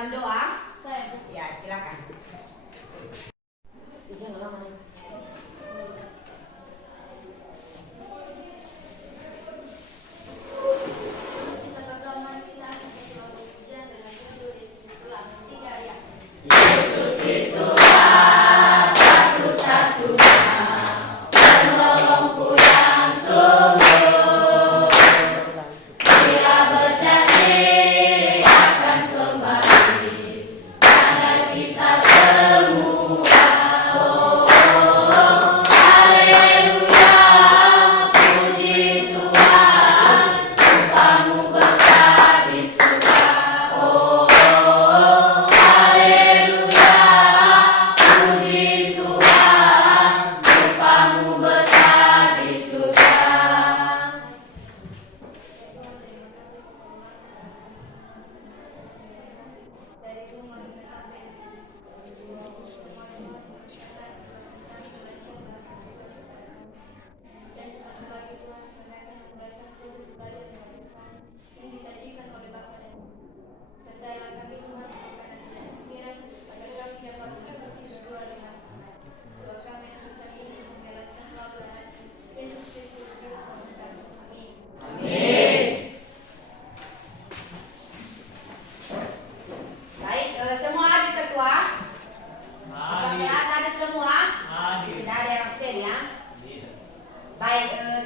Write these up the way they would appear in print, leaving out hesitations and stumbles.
dalam doa? Saya. Ya, silakan. Jangan lama nanti.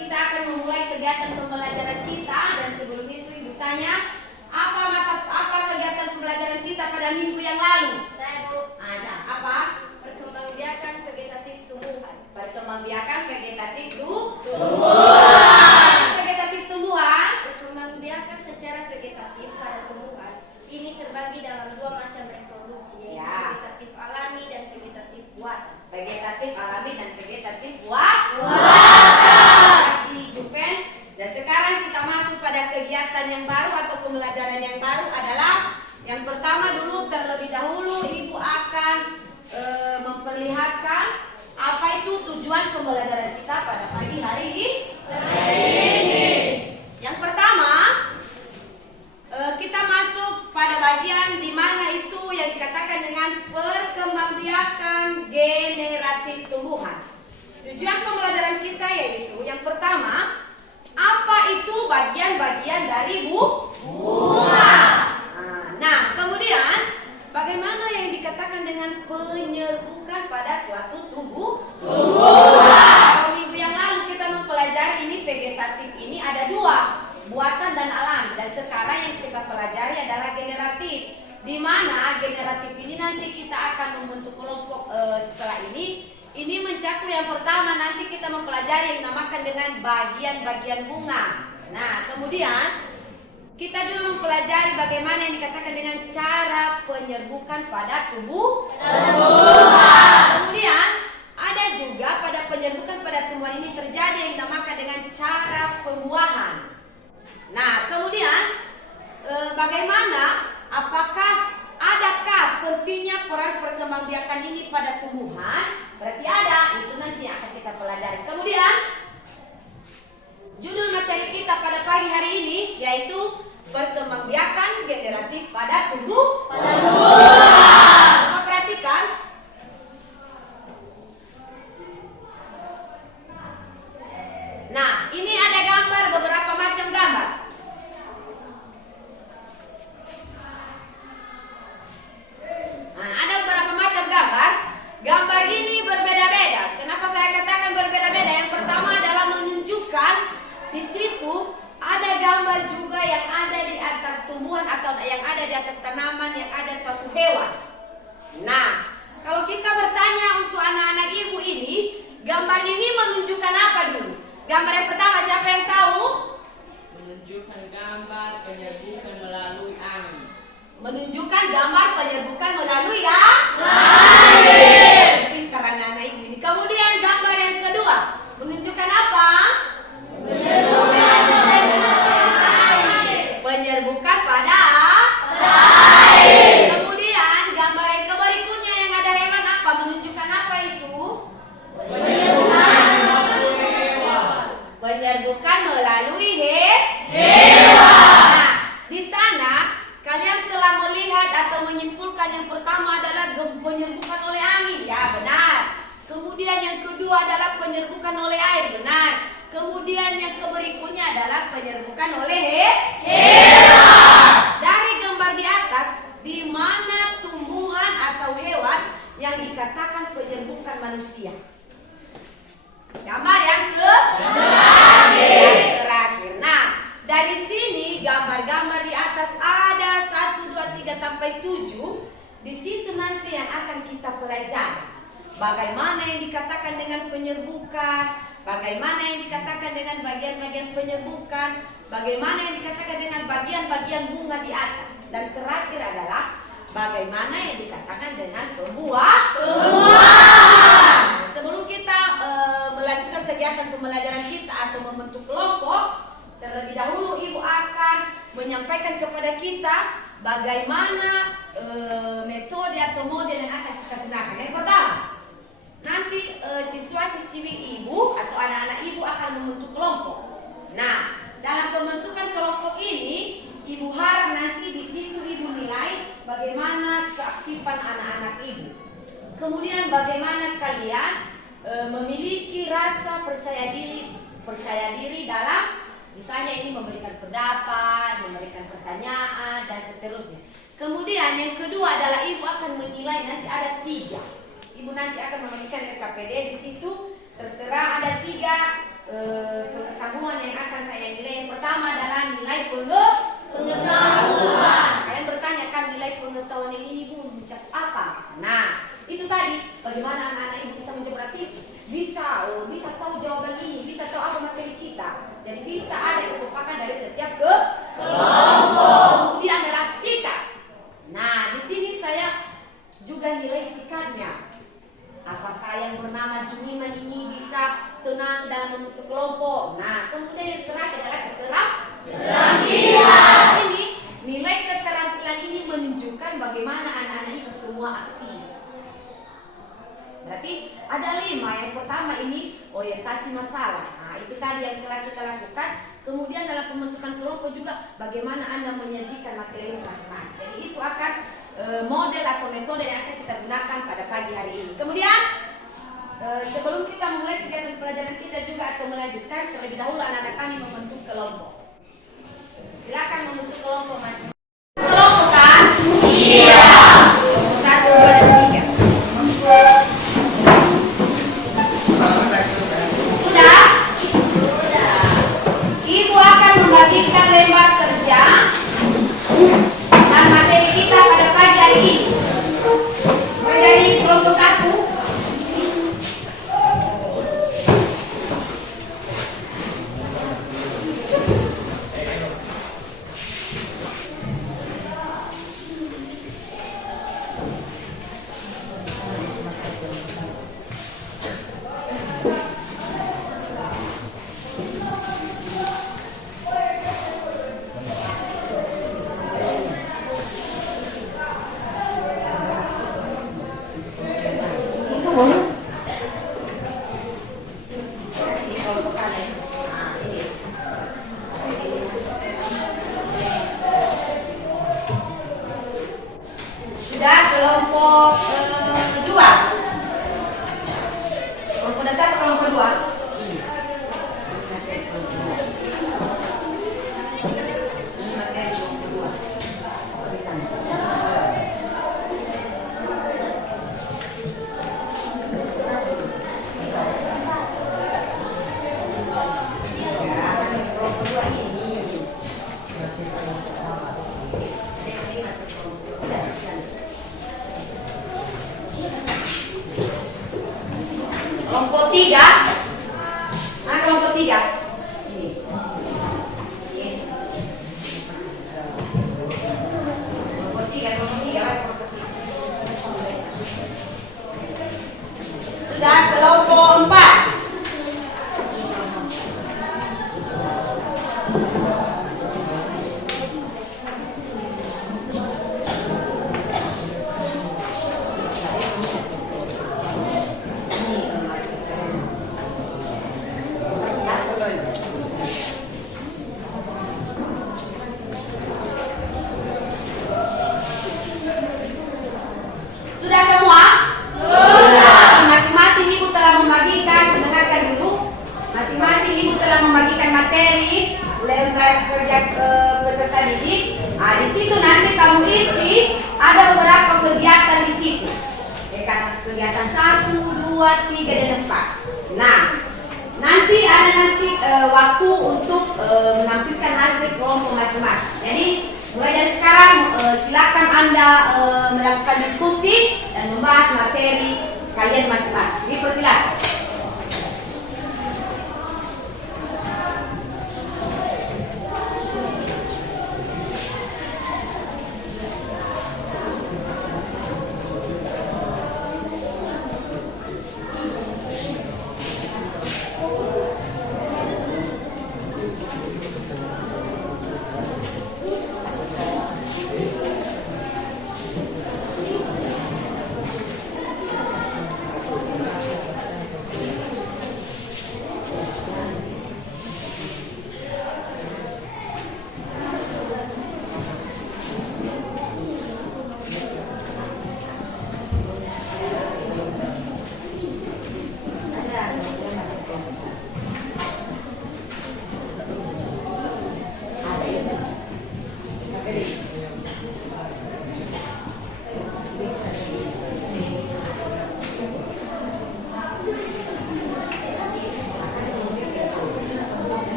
Kita akan memulai kegiatan pembelajaran kita, dan sebelum itu Ibu tanya, apa kegiatan pembelajaran kita pada minggu yang lalu? Saya, Bu. Apa? Perkembangbiakan vegetatif tumbuhan. Perkembangbiakan vegetatif tumbuhan. Vegetatif tumbuhan. Perkembangbiakan secara vegetatif pada tumbuhan ini terbagi dalam dua macam reproduksi, yaitu vegetatif alami dan vegetatif buatan. Vegetatif alami dan vegetatif buatan. Dan sekarang kita masuk pada kegiatan yang baru atau pembelajaran yang baru adalah yang pertama dulu, terlebih dahulu Ibu akan memperlihatkan apa itu tujuan pembelajaran kita pada pagi hari ini. Yang pertama, kita masuk pada bagian di mana itu yang dikatakan dengan perkembangbiakan generatif tumbuhan. Tujuan pembelajaran kita yaitu yang pertama, apa itu bagian-bagian dari bunga. Nah, kemudian bagaimana yang dikatakan dengan penyerbukan pada suatu tumbuhan. Kalau minggu yang lalu kita mempelajari ini vegetatif ini ada dua, buatan dan alam. Dan sekarang yang kita pelajari adalah generatif, di mana generatif ini nanti kita akan membentuk kelompok setelah ini. Ini mencakup yang pertama, nanti kita mempelajari yang dinamakan dengan bagian-bagian bunga. Nah, kemudian kita juga mempelajari bagaimana yang dikatakan dengan cara penyerbukan pada tumbuhan. Kemudian ada juga pada penyerbukan pada tumbuhan ini terjadi yang dinamakan dengan cara pembuahan. Nah, kemudian bagaimana, adakah pentingnya peran perkembangbiakan ini pada tumbuhan? Berarti ada, itu nanti akan kita pelajari. Kemudian judul materi kita pada pagi hari ini yaitu perkembangbiakan generatif pada tumbuhan. Coba perhatikan. Nah, ini ada gambar, beberapa macam gambar. Ada beberapa macam gambar. Gambar ini berbeda-beda. Kenapa saya katakan berbeda-beda? Yang pertama adalah menunjukkan di situ ada gambar juga yang ada di atas tumbuhan atau yang ada di atas tanaman, yang ada suatu hewan. Nah, kalau kita bertanya untuk anak-anak Ibu ini, gambar ini menunjukkan apa dulu? Gambar yang pertama siapa yang tahu? Menunjukkan gambar penyerbukan melalui angin. Menunjukkan gambar penyerbukan melalui angin. Pintar anak-anak Ibu ini. Kemudian gambar yang kedua menunjukkan apa? Penyerbukan pada air. Kemudian gambar yang berikutnya yang ada hewan apa? Menunjukkan apa itu? Penyerbukan melalui hewan. Nah, di sana kalian telah melihat atau menyimak dikatakan yang pertama adalah penyerbukan oleh angin. Ya, benar. Kemudian yang kedua adalah penyerbukan oleh air. Benar. Kemudian yang berikutnya adalah penyerbukan oleh hewan. Dari gambar di atas, di mana tumbuhan atau hewan yang dikatakan penyerbukan manusia? Gambar yang terakhir. Nah, dari sini gambar-gambar di atas ada 1, 2, 3 sampai 7. Di situ nanti yang akan kita pelajari. Bagaimana yang dikatakan dengan penyerbukan, bagaimana yang dikatakan dengan bagian-bagian penyerbukan, bagaimana yang dikatakan dengan bagian-bagian bunga di atas. Dan terakhir adalah bagaimana yang dikatakan dengan tumbuhan. Sebelum kita melanjutkan kegiatan pembelajaran kita atau membentuk kelompok, terlebih dahulu Ibu akan menyampaikan kepada kita bagaimana metode atau model yang akan kita gunakan. Yang pertama, nanti siswa-siswi Ibu atau anak-anak Ibu akan membentuk kelompok. Nah, dalam pembentukan kelompok ini, Ibu harap nanti di situ Ibu nilai bagaimana keaktifan anak-anak Ibu. Kemudian bagaimana kalian memiliki rasa percaya diri dalam misalnya ini memberikan pendapat, memberikan pertanyaan dan seterusnya. Kemudian yang kedua adalah Ibu akan menilai, nanti ada 3. Ibu nanti akan memberikan RKPD, di situ tertera ada 3 pengetahuan yang akan saya nilai. Yang pertama adalah nilai pengetahuan. Kalian bertanya kan nilai pengetahuan yang ini Bu mencakup apa? Nah, itu tadi bagaimana anak-anak Ibu bisa menjawab berarti bisa tahu jawaban ini, bisa tahu apa materi kita. Jadi bisa ada kekompakan dari setiap kelompok. Kemudian adalah sikap. Nah, di sini saya juga nilai sikapnya. Apakah yang bernama Jumiman ini bisa tenang dalam membentuk kelompok? Nah, kemudian yang terakhir adalah keterampilan. Ini nilai keterampilan ini menunjukkan bagaimana anak-anak itu semua aktif. Berarti ada 5. Yang pertama ini orientasi masalah. Nah, itu tadi yang telah kita lakukan. Kemudian dalam pembentukan kelompok juga bagaimana Anda menyajikan materi masing-masing. Jadi itu akan model atau metode yang akan kita gunakan pada pagi hari ini. Kemudian sebelum kita memulai kegiatan pelajaran kita juga atau melanjutkan, terlebih dahulu anak-anak kami membentuk kelompok. Silakan membentuk kelompok masing-masing. Kelompok kan? Iya. 1, 2, 3. Sudah? Ibu akan membagikan lembar kerja dan materi kita pada pagi hari ini. Mulai dari kelompok 1. Sudah kelompok 2. Kelompok dasar kelompok 2. Kelompok 3. Mana kelompok 3? Ini. Kelompok 3, kelompok 3, kelompok 3. Sudah kelompok 4. Anda melakukan diskusi dan membahas materi kalian masing-masing. Dipersilakan.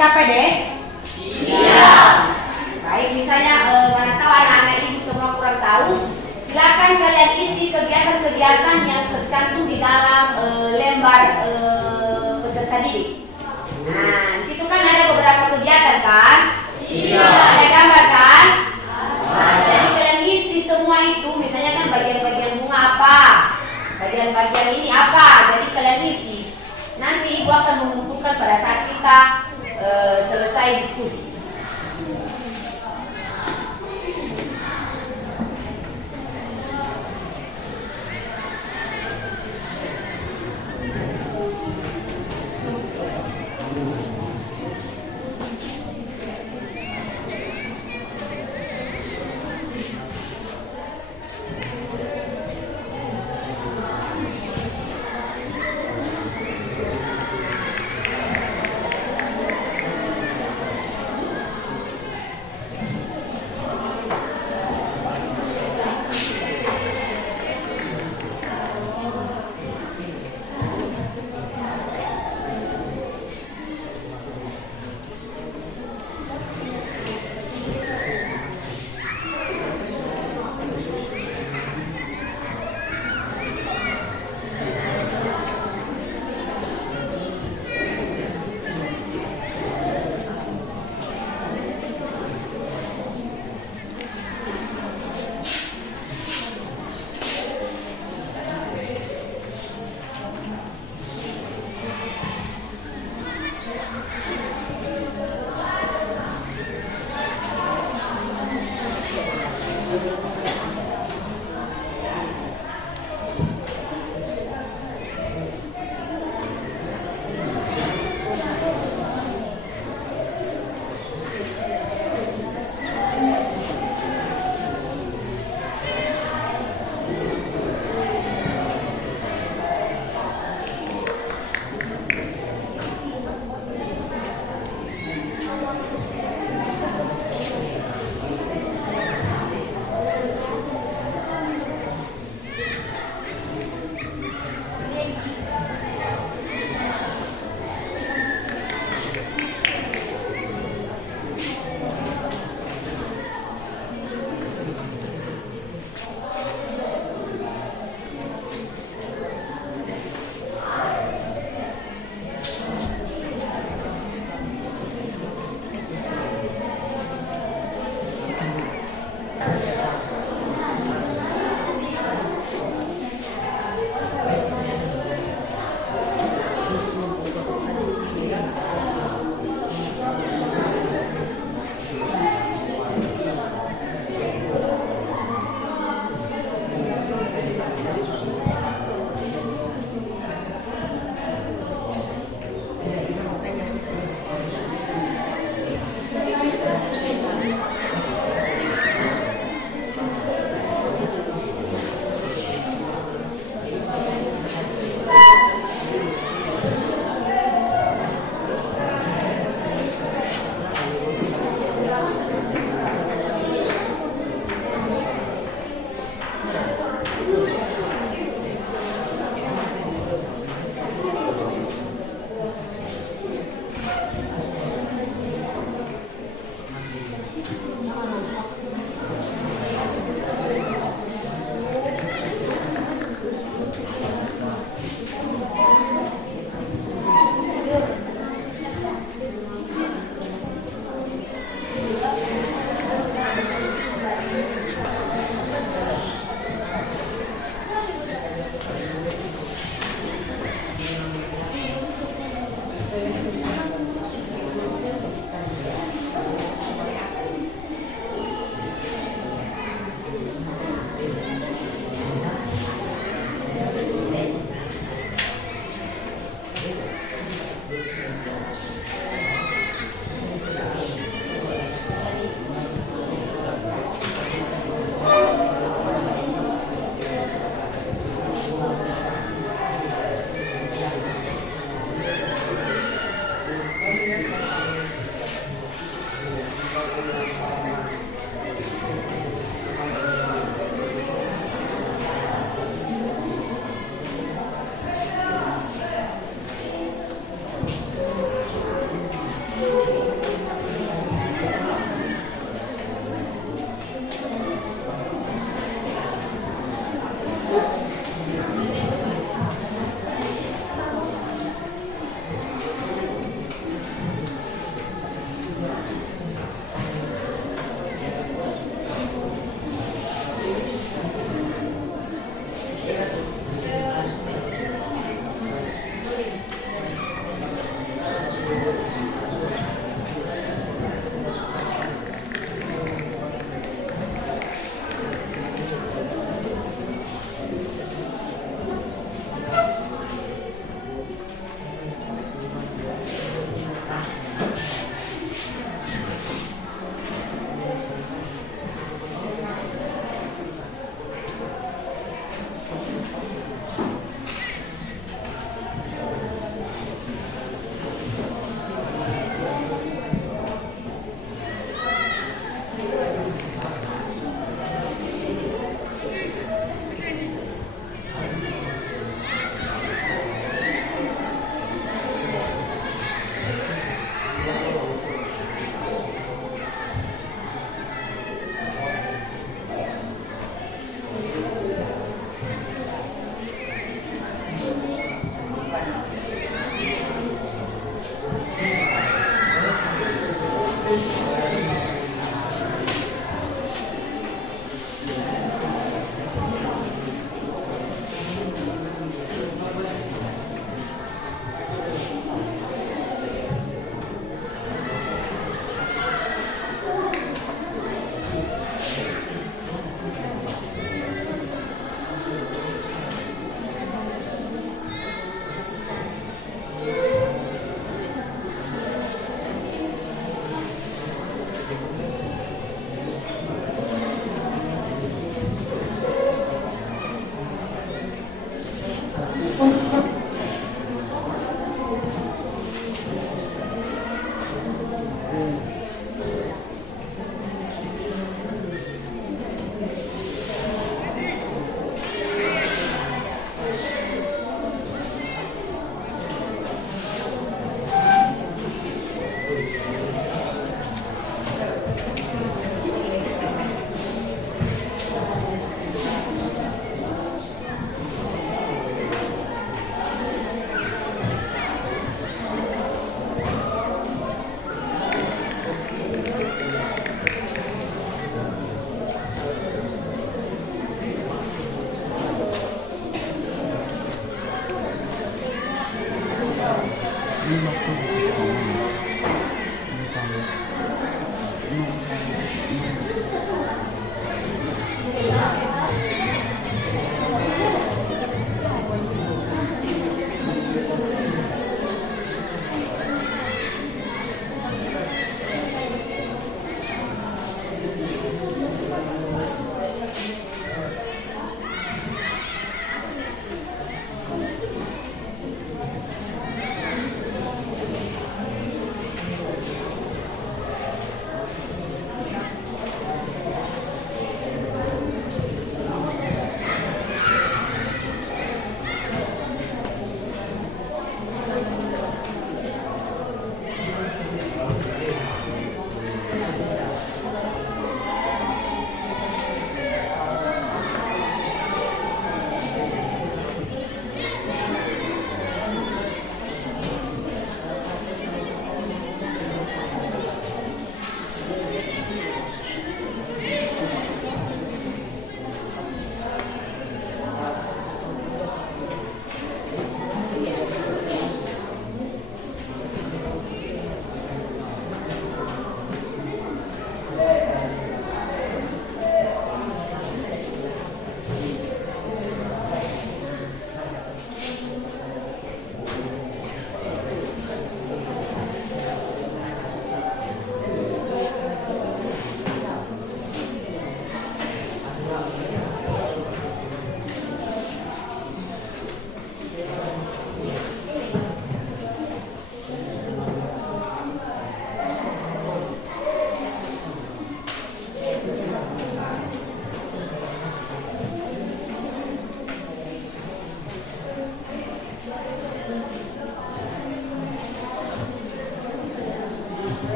KPD? Iya. Baik, misalnya mana tahu anak-anak ibu semua kurang tahu, silakan kalian isi kegiatan-kegiatan yang tercantum di dalam lembar peserta didik. Nah, di situ kan ada beberapa kegiatan kan? Iya. Ada gambar kan? Jadi kalian isi semua itu, misalnya kan bagian-bagian bunga apa, bagian-bagian ini apa, jadi kalian isi. Nanti ibu akan mengumpulkan pada saat kita selesai diskusi.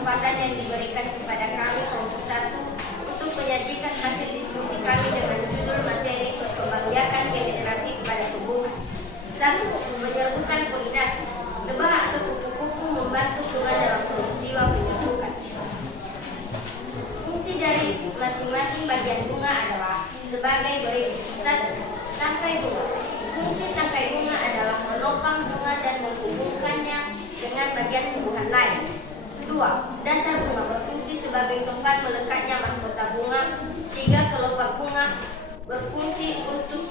kesempatan yang diberikan kepada kami kelompok 1 untuk menyajikan hasil diskusi bagian bunga adalah sebagai berikut. 1. Tangkai bunga. Fungsi tangkai bunga adalah menopang bunga dan menghubungkannya dengan bagian tumbuhan lain. 2. Dasar bunga berfungsi sebagai tempat melekatnya mahkota bunga. 3. Kelopak bunga berfungsi untuk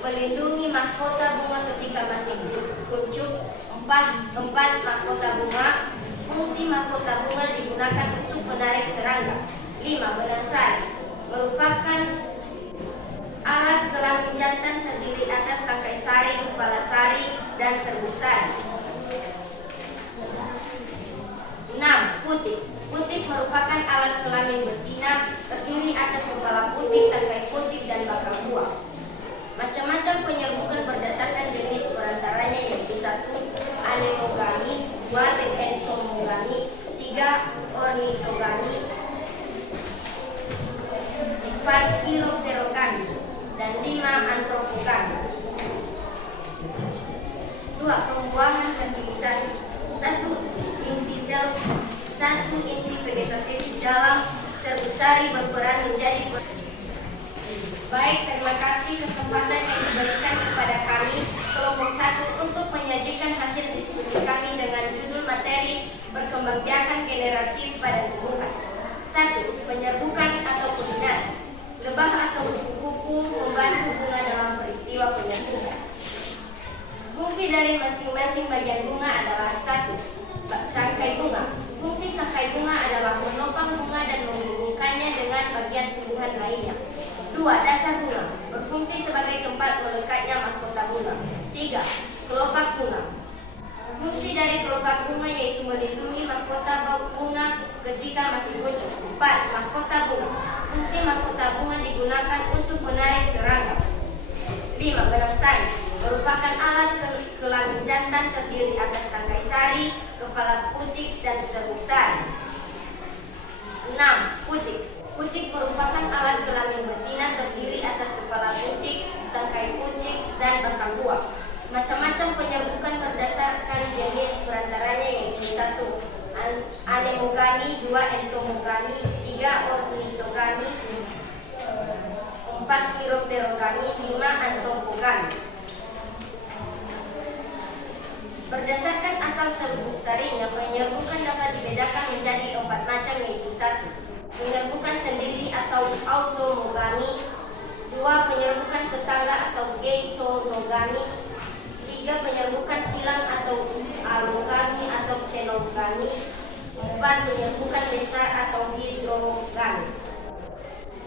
melindungi mahkota bunga ketika masih kuncup. 4. Mahkota bunga. Fungsi mahkota bunga digunakan untuk menarik serangga. 5. Benang sari merupakan alat kelamin jantan terdiri atas tangkai sari, kepala sari, dan serbuk sari. 6. Putik. Putik merupakan alat kelamin betina terdiri atas kepala putik, tangkai putik, dan bakal buah. Macam-macam penyerbukan berdasarkan jenis perantaranya yaitu 1. Anemogami, 2. Entomogami, 3. Ornitogami, 4. Chiropterogami, dan 5. Antropogami. 2. Pembuahan fertilisasi. 1. Inti vegetatif di dalam serbuk sari berperan menjadi. Baik, terima kasih kesempatan yang diberikan kepada kami kelompok 1 untuk menyajikan hasil diskusi kami dengan judul materi perkembangbiakan generatif pada tumbuhan. 1. Penyerbukan atau pollinasi. Lebah atau kupu-kupu membantu bunga dalam peristiwa penyerbukan. Fungsi dari masing-masing bagian bunga adalah 1. Tangkai bunga. Fungsi tangkai bunga adalah menopang bunga dan menghubungkannya dengan bagian tumbuhan lainnya. 2. Dasar bunga berfungsi sebagai tempat melekatnya mahkota bunga. 3. Kelopak bunga. Fungsi dari kelopak bunga yaitu melindungi mahkota bunga ketika masih kuncup. 4. Mahkota bunga. Fungsi mahkota bunga digunakan untuk menarik serangga. 5. Benang sari merupakan alat kelamin jantan terdiri atas tangkai sari, kepala putik, dan serbuk sari. 6. Putik. Putik merupakan alat kelamin betina terdiri atas kepala putik, tangkai putik, dan batang buah. Macam-macam penyerbukan berdasarkan jenis perantaranya yaitu 1. Anemogami, 2. Entomogami, 3. Ornitogami, 4. Chiropterogami, 5. Antropogami. Berdasarkan asal serbuk sarinya, penyerbukan dapat dibedakan menjadi 4 macam yaitu 1. Penyerbukan sendiri atau automogami, 2. Penyerbukan tetangga atau geitonogami, 3. Penyerbukan silang atau alogami atau xenogami, 4. Penyerbukan besar atau hidrogami.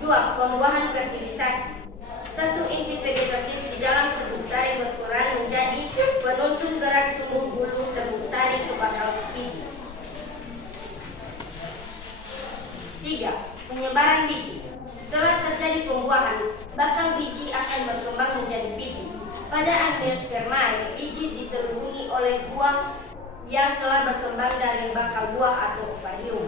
2. Pembuahan fertilisasi. 1. Inti vegetatif di dalam serbuk sari berperan menjadi penuntun gerak tumbuh bulu serbuk sari ke bakal biji. 3. Penyebaran biji. Setelah terjadi pembuahan, bakal biji akan berkembang menjadi biji. Pada Angiospermae, biji diselubungi oleh buah yang telah berkembang dari bakal buah atau ovarium.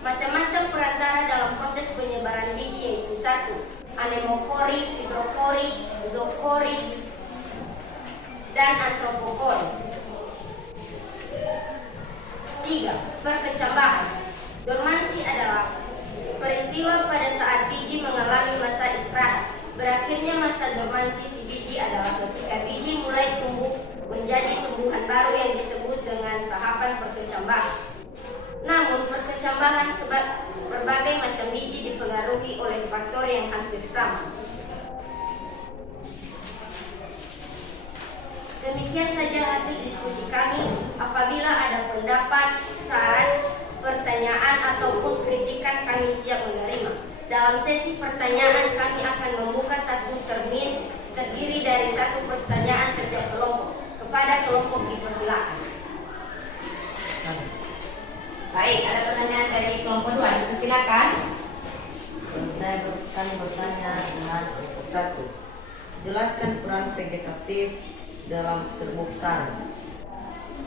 Macam-macam perantara dalam proses penyebaran biji yaitu 1. Anemokori, hidrokori, zookori, dan antropokori. 3. Perkecambahan. Dormansi adalah peristiwa pada saat biji mengalami masa istirahat. Berakhirnya masa dormansi si biji adalah ketika biji mulai tumbuh menjadi tumbuhan baru yang disebut dengan tahapan perkecambahan. Namun, perkecambahan berbagai macam biji dipengaruhi oleh faktor yang hampir sama. Demikian saja hasil diskusi kami. Apabila ada pendapat, saran, pertanyaan, ataupun kritikan, kami siap menerima. Dalam sesi pertanyaan, kami akan membuka satu termin terdiri dari 1 pertanyaan setiap kelompok. Kepada kelompok dipersilakan. Baik, ada pertanyaan dari kelompok 2. Dipersilakan. Kami bertanya dengan kelompok 1. Jelaskan peran vegetatif dalam serbuk sari.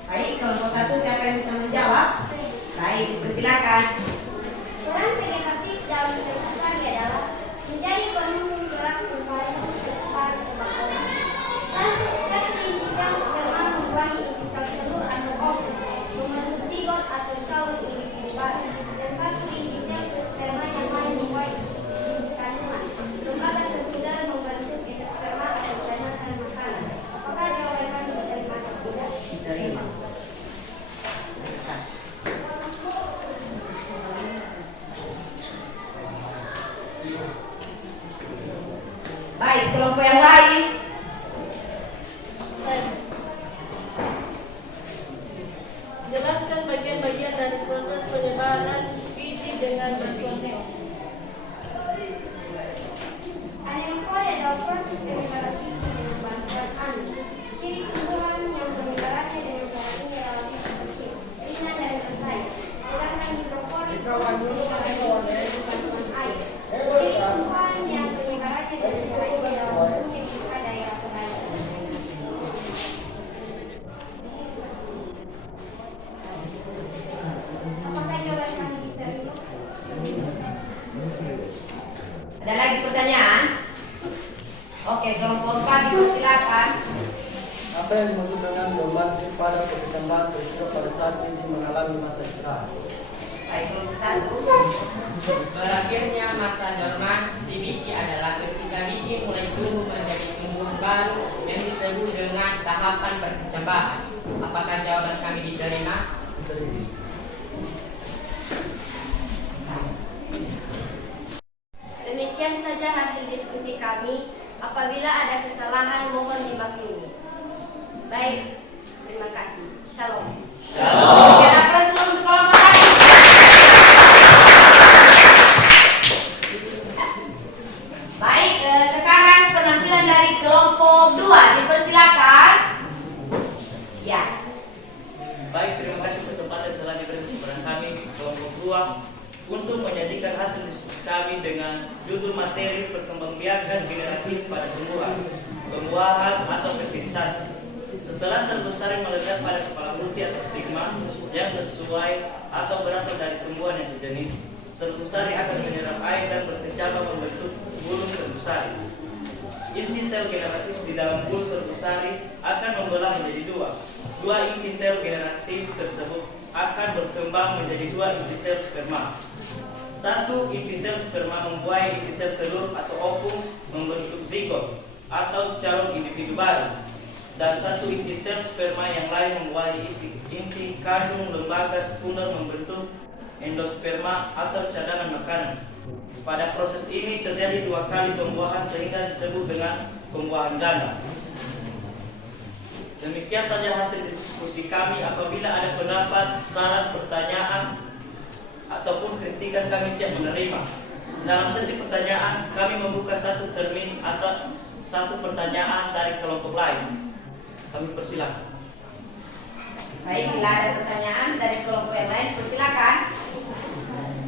Baik, kelompok 1 siapa yang bisa menjawab? Baik, dipersilakan. Peran vegetatif dalam serbuk sari adalah menjadi penuntun gerak upaya serbuk sari ke bakal. Satu inti sel sperma membuahi inti sel telur atau ovum, membentuk zigot atau calon individu baru, dan 1 inti sel dan bantuan medis. Anemia adalah proses penyebaran ciki dengan bantuan angin. Ciri tumbuhan yang penyebarannya dengan cara ini relatif kecil, ringan dan bersayap. Sedangkan hidroponik proses penyebarannya dengan bantuan air. Ciri tumbuhan yang penyebarannya dengan cara ini adalah umumnya pada daerah pedalaman. Apakah jawaban kami diterima? Ada lagi pertanyaan? Oke, kelompok 4 dipersilakan. Apa yang dimaksud dengan dominasi pada perkembangan peristiwa pada saat izin mengalami masa istirahat? Baik, kelompok 1. Berakhirnya masa dorman si biji adalah ketika biji mulai tumbuh menjadi tumbuhan baru yang disebut dengan tahapan perkecambahan. Apakah jawaban kami diterima? Demikian saja hasil diskusi kami. Apabila ada kesalahan, mohon dimaklumi. Baik, terima kasih. Shalom. Berikan aplaus dulu untuk kelompok 1. Baik, sekarang penampilan dari kelompok 2 dipersilakan. Ya. Baik, terima kasih kesempatan telah diberi kepada kami kelompok 2 untuk menyajikan hasil diskusi kami dengan judul materi perkembangbiakan generatif pada tumbuhan, pembuahan atau fertilisasi. Setelah serbuk sari melekat pada kepala butir atau stigma yang sesuai atau berasal dari tumbuhan yang sejenis, serbuk sari akan menyerap air dan berkecambah membentuk bulung serbuk sari. Inti sel generatif di dalam bulung serbuk sari akan membelah menjadi dua. Dua inti sel generatif tersebut akan berkembang menjadi dua inti sel sperma. Satu inti sel sperma membuahi inti sel telur atau ovum membentuk zigot atau calon individu baru, dan satu inti sel sperma yang lain membuahi inti kandung lembaga sekunder membentuk endosperma atau cadangan makanan. Pada proses ini terjadi 2 kali pembuahan sehingga disebut dengan pembuahan ganda. Demikian saja hasil diskusi kami. Apabila ada pendapat, saran, pertanyaan, ataupun kritikan, kami siap menerima. Dalam sesi pertanyaan, kami membuka satu termin atau satu pertanyaan dari kelompok lain. Kami persilakan. Baik, bila ada pertanyaan dari kelompok yang lain, persilakan.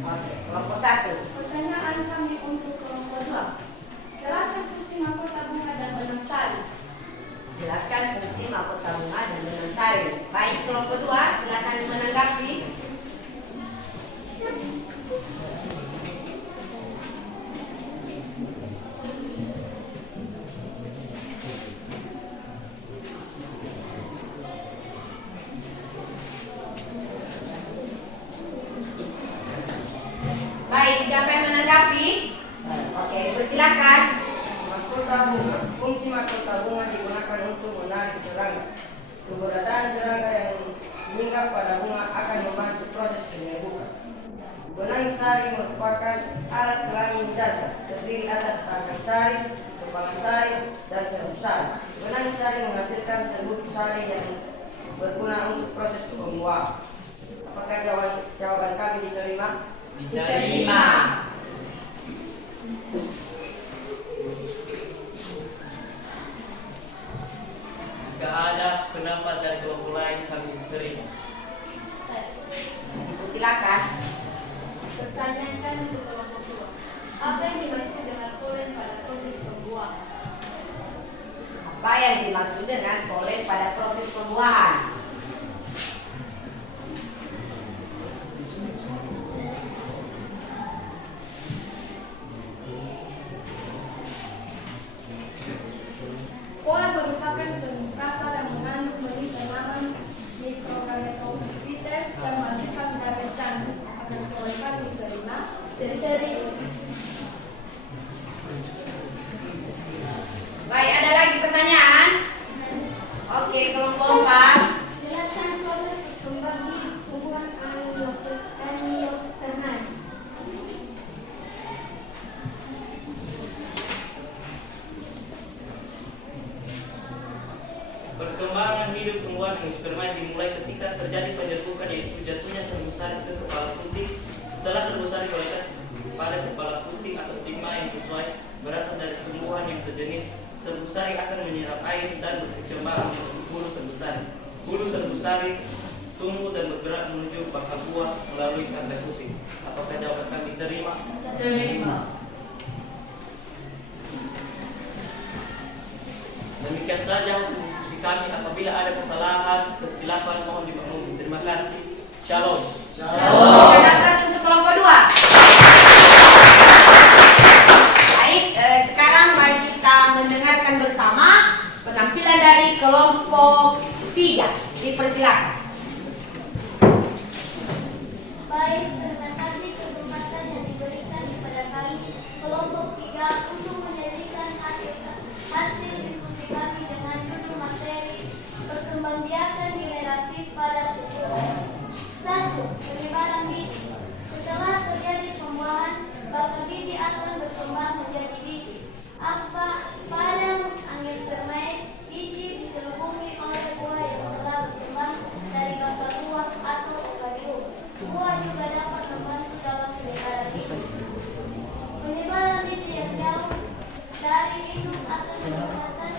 Oke, kelompok 1. Pertanyaan kami untuk kelompok 2. Jelaskan fungsi mahkota bunga dan benang sari. Jelaskan fungsi mahkota bunga dan benang sari. Baik, kelompok 2, silakan menanggapi. Baik, siapa yang menanggapi? Oke, persilakan. Fungsi mahkota bunga digunakan untuk menarik serangga. Keberadaan serangga yang mengingat pada bunga akan membantu proses penyembuhan. Benang sari merupakan alat kelamin janda, terdiri atas tangkai sari, kepala sari, dan serbuk sari. Benang sari menghasilkan serbuk sari yang berguna untuk proses pembuahan. Apakah jawaban kami diterima? Diterima. Jika ada pendapat dari kelompok lain, kami terima. Silakan. Pertanyaan kami untuk kelompok 2. Apa yang dimaksud dengan polen pada proses pembuahan? Apa yang dimaksud dengan polen pada proses pembuahan? Polen merupakan serbuk kasar yang mengandung benih tanaman Microgametovites yang menghasilkan gamet candu. Akan polen kami diterima dari Baik, ada lagi pertanyaan? Oke, kelompok 4. jelaskan proses berkembang hidup tumbuhan Angiospermae. Perkembangan hidup tumbuhan Angiospermae dimulai ketika terjadi penyerbukan, yaitu jatuhnya serbuk sari ke kepala putih. Setelah serbuk sari diskusi. Apakah jawaban kami diterima? Terima. Demikian saja hasil diskusi kami. Apabila ada kesalahan, kesilapan mohon dimaklumi. Terima kasih. Shalom. Berikan atas untuk kelompok 2. Baik, sekarang mari kita mendengarkan bersama penampilan dari kelompok 3. Dipersilakan. Baik, terima kasih kesempatan yang diberikan kepada kami kelompok 3 untuk menyajikan hasil diskusi kami dengan judul materi perkembangbiakan generatif pada tumbuhan. 1. Penyebaran biji. Setelah terjadi pembuahan, maka biji akan berkembang menjadi biji. Pada angiospermae, biji diselubungi oleh buah yang telah berkembang dari bakal buah atau okarium. Buah juga dapat membantu dalam penyebaran biji. Penyebaran biji yang jauh dari induk akan menyebabkan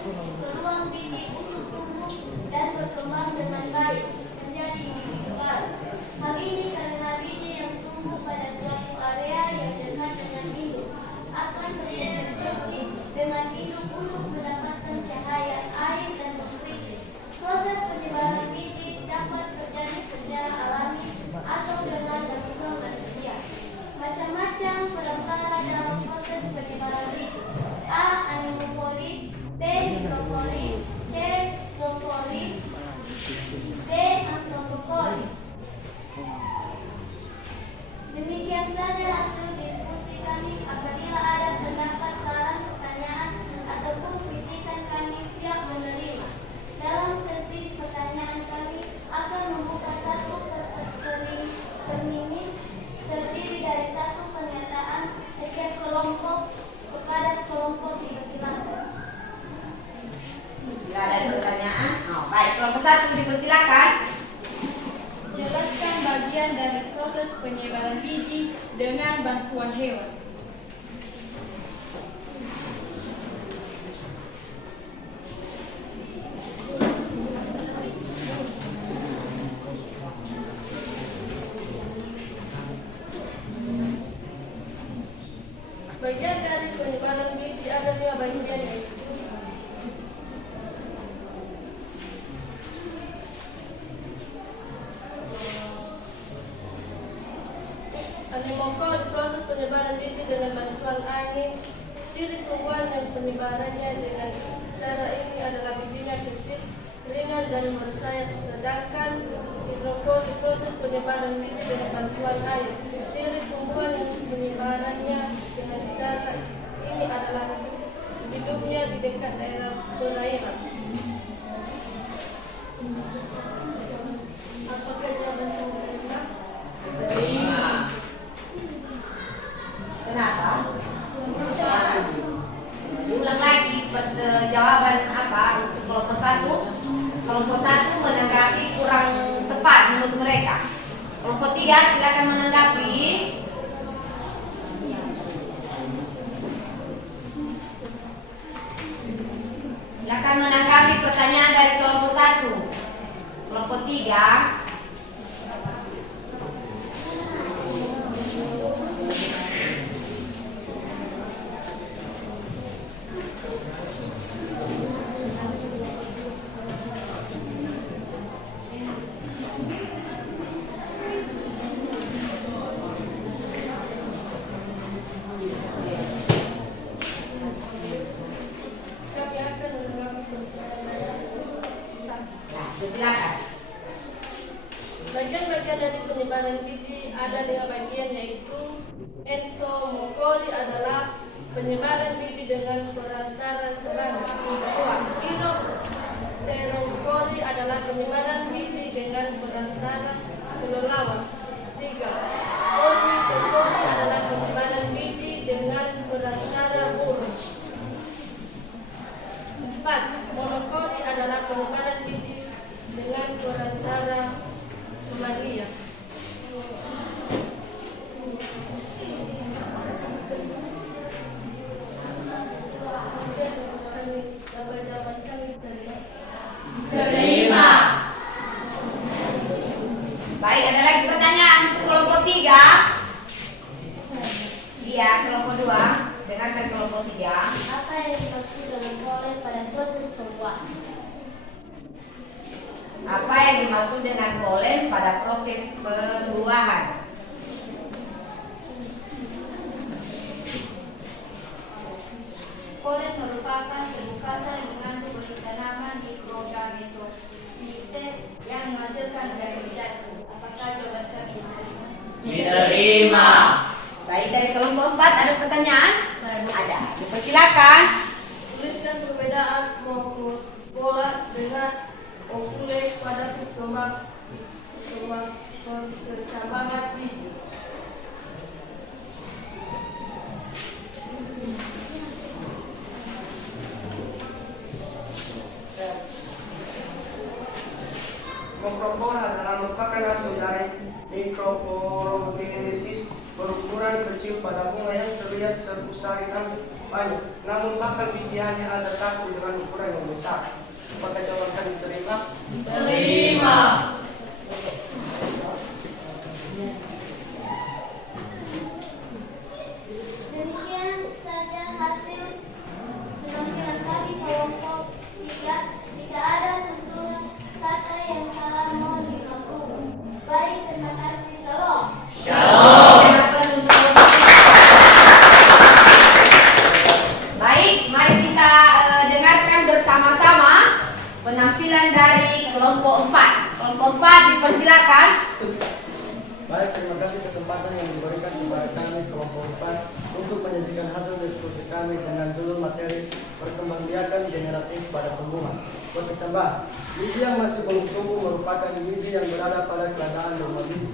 peluang biji untuk tumbuh dan berkembang dengan baik menjadi biji baru. Hal ini karena biji yang tumbuh pada suatu area yang dekat dengan induk akan berinteraksi dengan induk untuk mendapatkan cahaya, air, dan nutrisi. Proses penyebaran biji dapat terjadi secara alami atau dengan bantuan manusia. Macam-macam perantara dalam proses penyebaran biji. A. Anemopori, B. Mikropori, C. Zoopori, D. Anthropopori. Demikian saja hasil diskusi kami. Apabila ada pendapat, saran, pertanyaan, ataupun kritikan, kami siap menerima. Dalam sesi pertanyaan kami akan membuka satu termini terdiri dari satu pernyataan setiap kelompok kepada kelompok dipersilakan. Bila ada pertanyaan, baik, kelompok 1 dipersilakan. Jelaskan bagian dari proses penyebaran biji dengan bantuan hewan. Bagian dari penyebaran biji ada 5 bagian, yaitu anemokol, proses penyebaran biji dengan bantuan angin. Ciri tumbuhan dan penyebarannya dengan cara ini adalah bijinya kecil, ringan, dan bersayap. Sedangkan hidrokol, proses penyebaran biji dengan bantuan air. Ciri tumbuhan dan penyebarannya dengan cara ini adalah hidupnya di dekat daerah perairan. Apakah jawaban kamu benar? Terima. Kenapa? Diulang lagi jawaban apa untuk kelompok 1. Kelompok 1 menanggapi kurang tepat menurut mereka. Kelompok 3 silakan menanggapi. Silakan menanggapi pertanyaan dari kelompok 1. Kelompok 3. Silakan. Bagian-bagian dari penyebaran biji ada 5 bagian, yaitu entomopori adalah penyebaran biji dengan perantara serangga. 2. Hidroteropori adalah penyebaran biji dengan perantara kelelawar. 3. Ornitopori adalah penyebaran biji dengan perantara burung. 4. Monopori adalah penyebaran biji dengan perantara mamalia. Jawaban kami Terima. Baik, ada lagi pertanyaan untuk kelompok 3. Ya, kelompok 2. Dengarkan kelompok 3. Apa yang dimaksud dengan boleh pada proses pembuatan? Apa yang dimaksud dengan polen pada proses pembuahan? Polen merupakan sebuah kasar yang mengandung bagi tanaman di program metodites yang menghasilkan dari jatuh. Apakah jawaban kami diterima? Diterima. Baik, dari kelompok 4 ada pertanyaan? Ada. Dipersilakan. Tuliskan perbedaan mokus bola dengan ovule pada perkembangan biji. Mikrofora adalah merupakan hasil dari mikroforogenesis berukuran kecil pada bunga yang terlihat serbuk-sari banyak. Namun bakal biji hanya ada satu dengan ukuran yang besar. Apakah jawaban kami diterima? Diterima. Demikian saja hasil penampilan kami kelompok 3. Jika ada tutur kata yang salah mohon dimaklumi. Baik, terima kasih. Salam. Baik, mari kita dengarkan bersama-sama penampilan dari kelompok 4. Kelompok 4 dipersilakan. Baik, terima kasih kesempatan yang diberikan kepada kami kelompok 4 untuk menyajikan hasil diskusi kami dengan judul materi perkembangbiakan generatif pada tumbuhan. Berkecambah, biji yang masih belum tumbuh merupakan biji yang berada pada keadaan dormansi.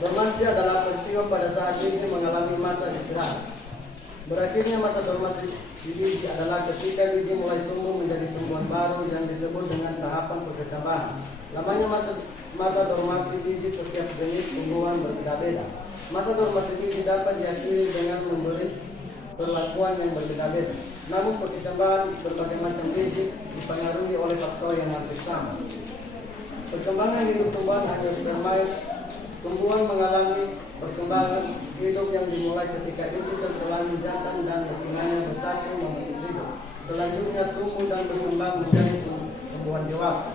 Dormansi adalah peristiwa pada saat biji mengalami masa istirahat. Berakhirnya masa dormansi biji adalah ketika biji mulai tumbuh menjadi tumbuhan baru yang disebut dengan tahapan perkecambahan. Lamanya masa dormansi biji setiap jenis tumbuhan berbeda-beda. Masa dormansi biji dapat diakhiri dengan memberi perlakuan yang berbeda-beda. Namun perkecambahan berbagai macam biji dipengaruhi oleh faktor yang hampir sama. Perkembangan hidup tumbuhan angiospermae. Tumbuhan mengalami perkembangan hidup yang dimulai ketika inti sel kelamin jantan dan betinanya bersatu membentuk zigot. Selanjutnya tumbuh dan berkembang menjadi tumbuhan dewasa.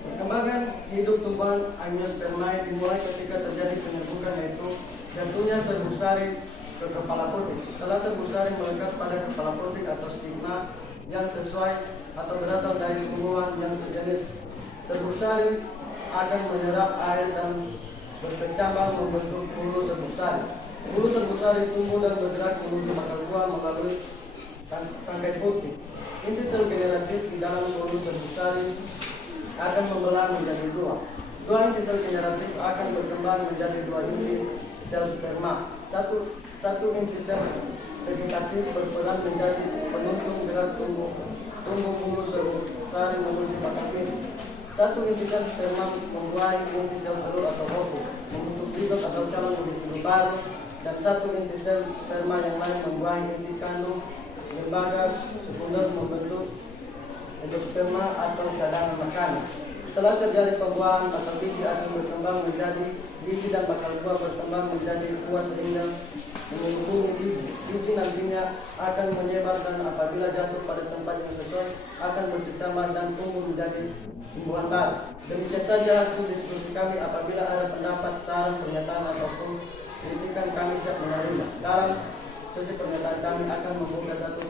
Perkembangan hidup tumbuhan angiospermae dimulai ketika terjadi penyerbukan, yaitu jatuhnya serbuk sari ke kepala puting. Setelah serbuk sari melekat pada kepala puting atau stigma yang sesuai atau berasal dari tumbuhan yang sejenis, serbuk sari akan menyerap air dan berkecambah membentuk bulu serbuk sari. Bulu serbuk sari tumbuh dan bergerak menuju bakal buah melalui tangkai puting. Inti sel generatif di dalam bulu serbuk sari akan membelah menjadi dua. Dua inti sel generatif akan berkembang menjadi dua inti sel sperma. Satu inti sel vegetatif berperan menjadi penuntung gerak tumbuh bulu serbuk sari menuju batang inti. Satu inti sel sperma membuahi inti sel telur atau ovo, membentuk zigot atau calon individu baru, dan satu inti sel sperma yang lain membuahi inti kandung lembaga sekunder membentuk endosperma atau cadangan makanan. Setelah terjadi pembuahan, batang biji akan berkembang menjadi biji dan bakal buah berkembang menjadi buah sehingga mengunjungi biji. Biji nantinya akan menyebar dan apabila jatuh pada tempat yang sesuai akan berkecambah dan tumbuh menjadi tumbuhan baru. Demikian saja hasil diskusi kami. Apabila ada pendapat, saran, pernyataan ataupun kritikan, kami siap menerima. Dalam sesi pernyataan kami akan membuka satu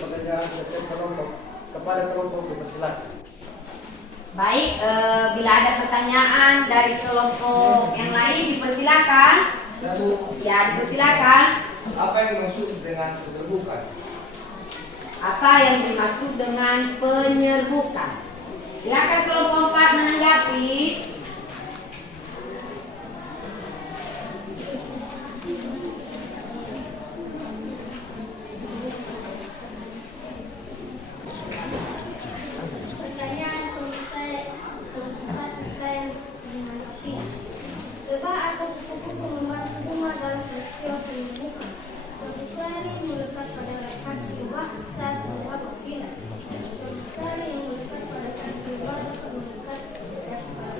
pekerjaan setiap kelompok kepada kelompok. Dipersilakan. Baik, bila ada pertanyaan dari kelompok yang lain dipersilakan. Ya, dipersilakan. Apa yang dimaksud dengan penyerbukan? Apa yang dimaksud dengan penyerbukan? Silakan kelompok 4 menanggapi. Pertanyaan kelompok satu saya menanggapi. Lebah atau kupu-kupu membantu bunga dalam peristiwa penyerbukan. Serbuk sari melekat pada kaki lebah saat lebah berpindah. Serbuk sari yang melekat pada kaki lebah dapat melekat pada kepala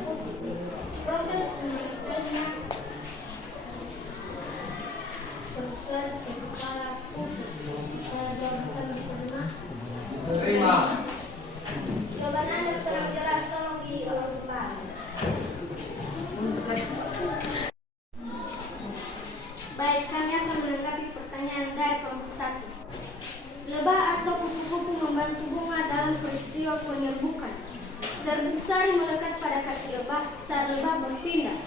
saat lebah berpindah.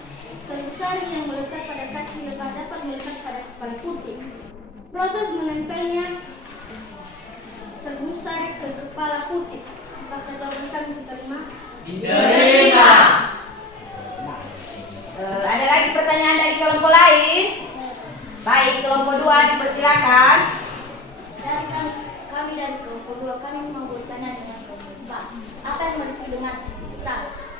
Serbuk sari yang melekat pada kaki lebah dapat melekat pada kepala putih. Proses menempelnya serbuk sari ke kepala putih. Apakah jawaban kami diterima? Diterima. Ada lagi pertanyaan dari kelompok lain? Baik, kelompok 2 dipersilakan. Dari kami dari kelompok 2 kami mau bertanya dengan kelompok 4. Apa yang dimaksud dengan fertilisasi?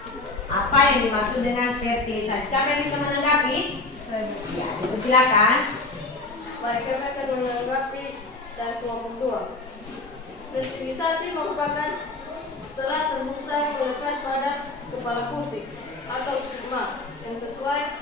Apa yang dimaksud dengan fertilisasi? Siapa yang bisa menanggapi? Ya, dipersilakan. Baik, kami akan menanggapi dari kelompok 2. Fertilisasi merupakan setelah serbuk sari melekat pada kepala putih atau stigma yang sesuai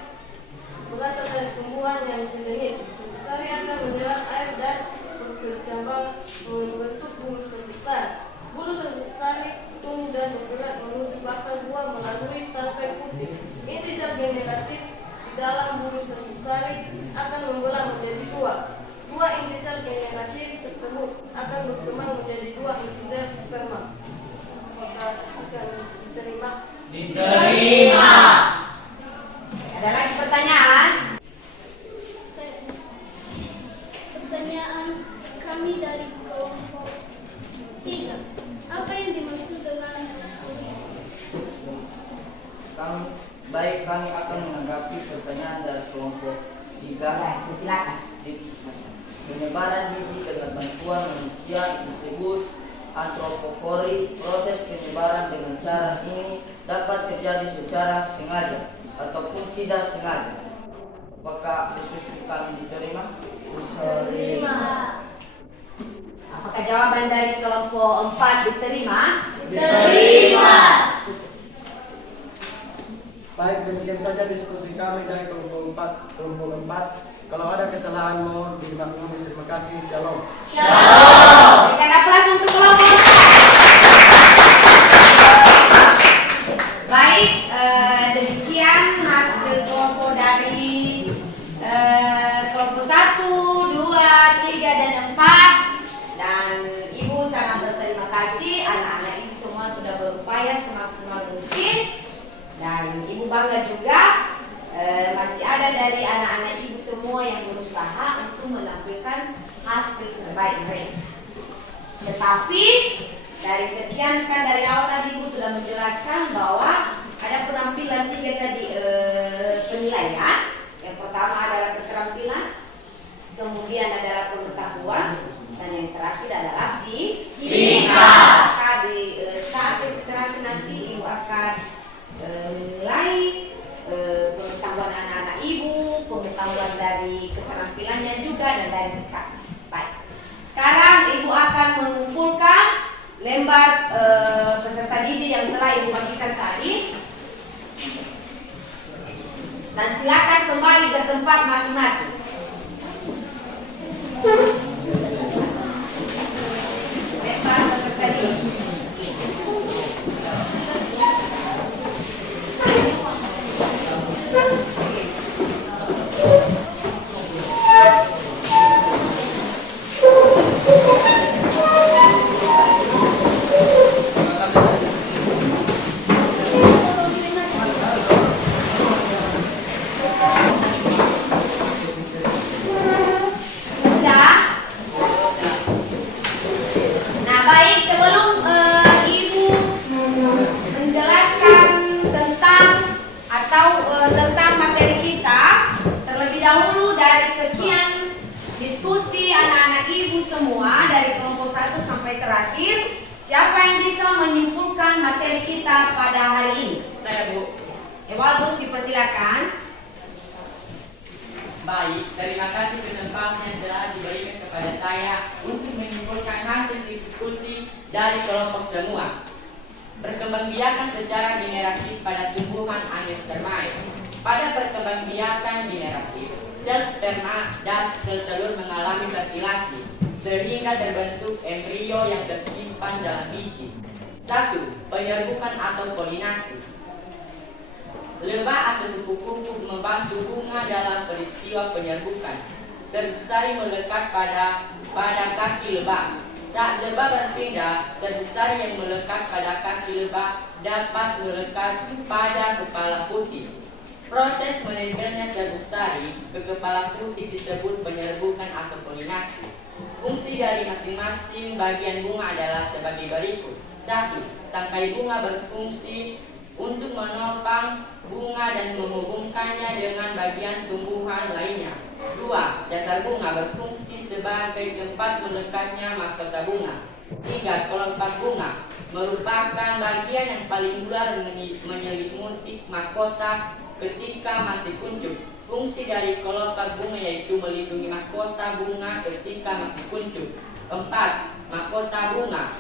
berasal dari tumbuhan yang sejenis. Serbuk sari akan menyerap air dan berkecambah membentuk bulu serbuk sari. Bulu serbuk sari tumbuh dan bergerak menuju batang buah melalui tangkai putih. Inti sel generatif di dalam bulu serbuk sari akan membelah menjadi dua. Dua inti sel generatif tersebut akan berkembang menjadi dua inti sel sperma. Apakah akan diterima? Diterima. Ada lagi pertanyaan? Pertanyaan kami dari kelompok 3. Apa yang dimaksud dengan Kami akan menanggapi pertanyaan dari kelompok 3. Baik, silakan. Penyebaran biji dengan bantuan manusia disebut antropopori. Proses penyebaran dengan cara ini dapat terjadi secara sengaja ataupun tidak sengaja. Apakah diskusi kami diterima? Terima. Apakah jawaban dari kelompok 4 diterima? Terima. Baik, demikian saja diskusi kami dari kelompok 4. Kalau ada kesalahan mohon dimaklumi. Terima kasih. Shalom. Shalom. Berikan aplaus untuk kelompok 4. Baik, demikian hasil kelompok dari kelompok 1, 2, 3, dan 4. Dan Ibu sangat berterima kasih. Anak-anak Ibu semua sudah berupaya semaksimal mungkin. Dan Ibu bangga juga masih ada dari anak-anak Ibu semua yang berusaha untuk menampilkan hasil terbaik mereka. Tetapi dari sekian kan dari awal tadi Ibu sudah menjelaskan bahwa ada penampilan 3 tadi penilaian. Yang pertama adalah keterampilan, kemudian adalah pengetahuan, dan yang terakhir adalah sikap. Maka di saat sesi terakhir nanti Ibu akan menilai pengetahuan anak-anak Ibu, pengetahuan dari keterampilannya juga, dan dari sikap. Baik. Sekarang Ibu akan mengumpulkan lembar peserta didik yang telah Ibu bagikan tadi. Dan silakan kembali ke tempat masing-masing. Lembar peserta didik. Nah, baik, sebelum Ibu menjelaskan tentang tentang materi kita, terlebih dahulu dari sekian diskusi anak-anak Ibu semua dari kelompok 1 sampai terakhir, siapa yang bisa menyimpulkan materi kita pada hari ini? Saya, Bu. Ewaldus, dipersilakan. Baik, terima kasih kesempatan yang telah diberikan kepada saya untuk menyimpulkan hasil diskusi dari kelompok semua. Perkembangbiakan secara generatif pada tumbuhan angiospermae. Pada perkembangbiakan generatif, sel sperma dan sel telur mengalami fertilasi sehingga terbentuk embrio yang tersimpan dalam biji. 1. Penyerbukan atau polinasi. Lebah atau kupu-kupu membantu bunga dalam peristiwa penyerbukan. Serbuk sari melekat pada kaki lebah. Saat lebah berpindah, serbuk sari yang melekat pada kaki lebah dapat melekat pada kepala putih. Proses menempelnya serbuk sari ke kepala putih disebut penyerbukan atau polinasi. Fungsi dari masing-masing bagian bunga adalah sebagai berikut. 1. Tangkai bunga berfungsi untuk menopang bunga dan menghubungkannya dengan bagian tumbuhan lainnya. 2. Dasar bunga berfungsi sebagai tempat melekatnya mahkota bunga. 3. Kelopak bunga merupakan bagian yang paling luar menyelimuti mahkota ketika masih kuncup. Fungsi dari kelopak bunga yaitu melindungi mahkota bunga ketika masih kuncup. 4. Mahkota bunga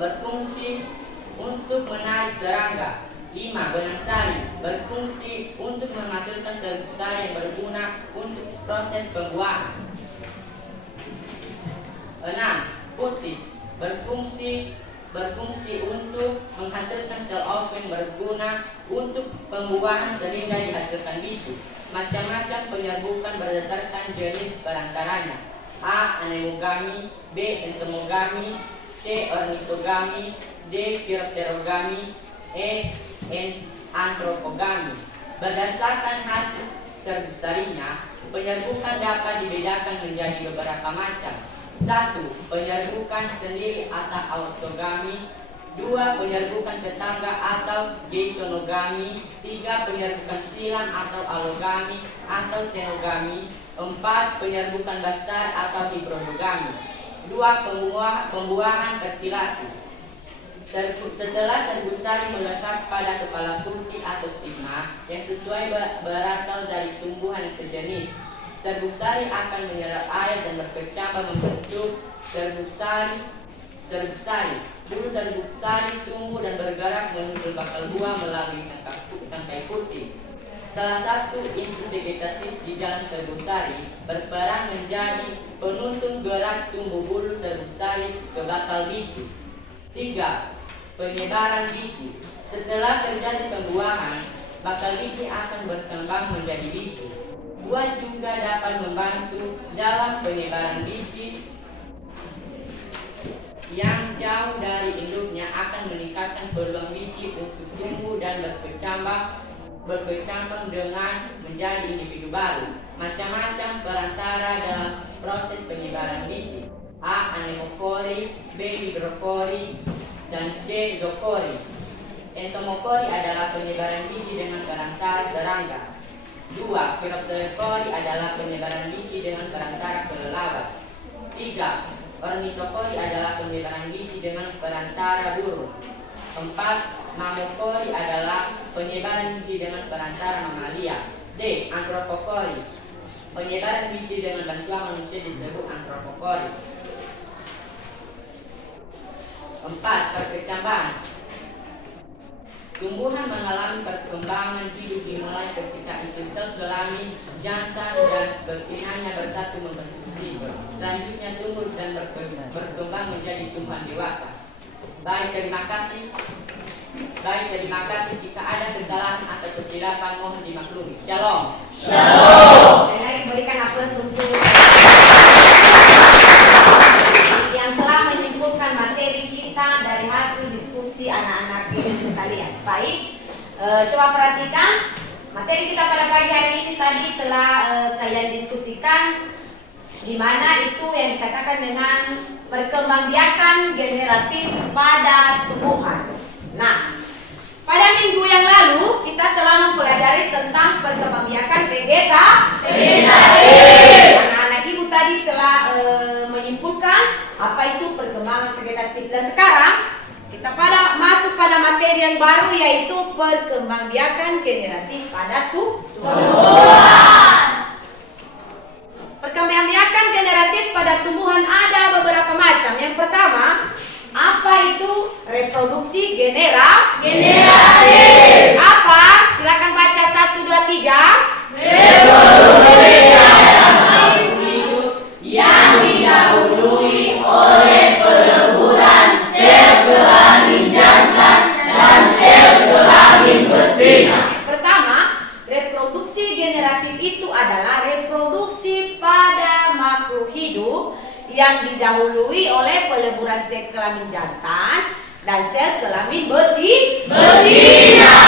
berfungsi untuk menarik serangga. 5. Benang sari berfungsi untuk menghasilkan serbuk sari yang berguna untuk proses pembuahan. 6. Putih berfungsi untuk menghasilkan sel oven berguna untuk pembuahan sehingga dihasilkan biji. Macam-macam penyerbukan berdasarkan jenis perantaranya. A. Anemogami, B. Entomogami, C. Ornitogami, D. Chiropterogami, E. Antropogami. Berdasarkan hasil serbuk sarinya, penyerbukan dapat dibedakan menjadi beberapa macam. 1. Penyerbukan sendiri atau autogami. 2. Penyerbukan tetangga atau geitonogami. 3. Penyerbukan silang atau allogami atau xenogami. 4. Penyerbukan bastar atau hibridogami. 2. Pembuahan fertilasi. Setelah serbuk sari melekat pada kepala putih atau stigma yang sesuai berasal dari tumbuhan sejenis, serbuk sari akan menyerap air dan berkecambah membentuk serbuk sari. Dulu serbuk sari tumbuh dan bergerak menuju bakal buah melalui tangkai putih. Salah satu inti vegetatif di dalam serbuk sari berperan menjadi penuntun gerak tumbuh bulu serbuk sari ke bakal biji. 3. Penyebaran biji. Setelah terjadi pembuahan, bakal biji akan berkembang menjadi biji. Buah juga dapat membantu dalam penyebaran biji yang jauh dari induknya akan meningkatkan peluang biji untuk tumbuh dan berkecambah dengan menjadi individu baru. Macam-macam perantara dalam proses penyebaran biji. A. Anemocori, B. Hydrocori, dan C. Zocori. Entomocori adalah penyebaran biji dengan perantara serangga. 2. Chiropterocori adalah penyebaran biji dengan perantara kelelawar. 3. Ornitocori adalah penyebaran biji dengan perantara burung. 4. Mammocori adalah penyebaran biji dengan perantara mamalia. D. Antropocori. Penyebaran biji dengan bantuan manusia disebut antropocori. 4. Perkecambahan. Tumbuhan mengalami perkembangan hidup dimulai ketika itu sel kelamin, jantan, dan betinanya bersatu membentuk ziggot. Selanjutnya tumbuh dan berkembang menjadi tumbuhan dewasa. Baik, terima kasih. Jika ada kesalahan atau kesilapan mohon dimaklumi. Shalom. Saya lagi berikan aplaus untuk yang telah menyimpulkan materi kita dari hasil diskusi anak-anak ini sekalian. Baik, coba perhatikan materi kita pada pagi hari ini tadi telah kalian diskusikan di mana itu yang dikatakan dengan perkembangbiakan generatif pada tumbuhan. Nah, pada minggu yang lalu kita telah mempelajari tentang perkembangbiakan vegetatif. Anak-anak ibu tadi telah menyimpulkan apa itu perkembangan vegetatif, dan sekarang kita masuk pada materi yang baru yaitu perkembangbiakan generatif pada tumbuhan. Perkembangbiakan generatif pada tumbuhan ada beberapa macam. Yang pertama, apa itu reproduksi generatif? Apa? Silakan baca 1, 2, 3. Reproduksi adalah hidup yang didahului oleh peleburan sel kelamin jantan dan sel kelamin betina. Pertama, reproduksi generatif itu adalah reproduksi pada makhluk hidup yang didahului oleh peleburan sel kelamin jantan dan sel kelamin betina.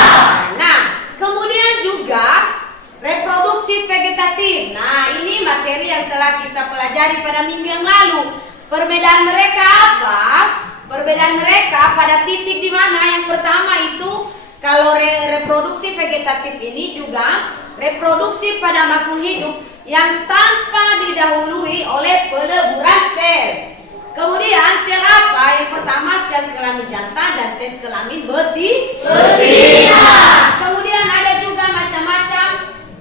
Nah, kemudian juga reproduksi vegetatif. Nah, ini materi yang telah kita pelajari pada minggu yang lalu. Perbedaan mereka apa? Perbedaan mereka pada titik di mana yang pertama itu kalau reproduksi vegetatif ini juga reproduksi pada makhluk hidup yang tanpa didahului oleh peleburan sel. Kemudian sel apa? Yang pertama sel kelamin jantan dan sel kelamin betina. Kemudian ada juga macam-macam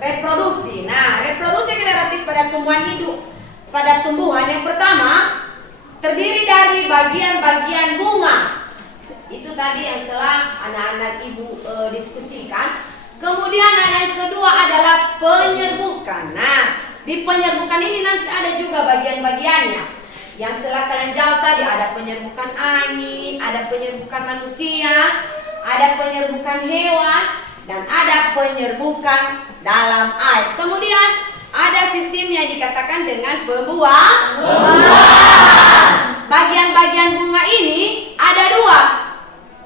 reproduksi. Nah, reproduksi generatif pada tumbuhan hidup. Pada tumbuhan yang pertama terdiri dari bagian-bagian bunga. Itu tadi yang telah anak-anak ibu diskusikan. Kemudian yang kedua adalah penyerbukan. Nah, di penyerbukan ini nanti ada juga bagian-bagiannya. Yang telah kalian jawab tadi ada penyerbukan angin, ada penyerbukan manusia, ada penyerbukan hewan, dan ada penyerbukan dalam air. Kemudian ada sistem yang dikatakan dengan pembuahan. Bagian-bagian bunga ini ada dua.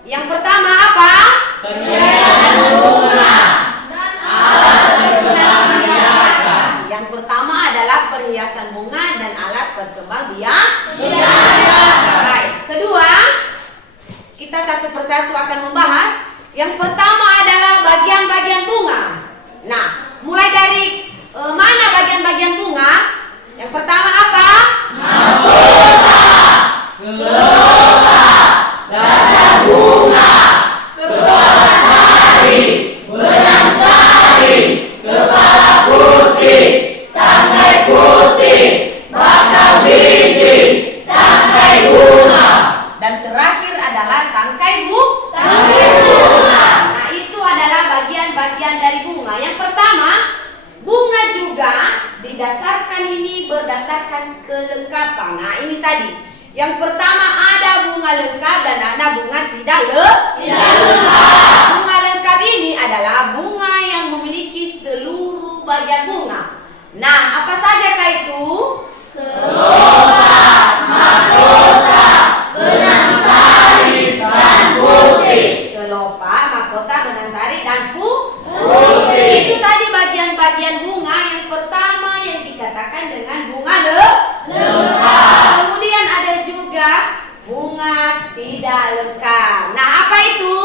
Yang pertama apa? Perhiasan bunga dan alat berkembang biakan. Yang pertama adalah perhiasan bunga dan alat berkembang biakan. Baik. Kedua, kita satu persatu akan membahas. Yang pertama adalah bagian-bagian bunga. Nah, mulai dari mana bagian-bagian bunga? Yang pertama apa? Mahkota, kelopak, dasar bunga, kepala sari, benang sari, kepala putih, tangkai putih, bakal biji, tangkai bunga. Dan terakhir adalah tangkai bunga. Nah, itu adalah bagian-bagian dari bunga. Yang pertama, bunga juga didasarkan ini berdasarkan kelengkapan. Nah, ini tadi. Yang pertama ada bunga lengkap dan ada bunga tidak lengkap. Bunga lengkap ini adalah bunga yang memiliki seluruh bagian bunga. Nah, apa sajakah itu? kelopak, mahkota, benang sari, dan putih. Kelopak, mahkota, benang sari, dan putih. Itu tadi bagian-bagian bunga yang pertama yang dikatakan dengan bunga lengkap. Kemudian ada juga bunga tidak lengkap. Nah, apa itu?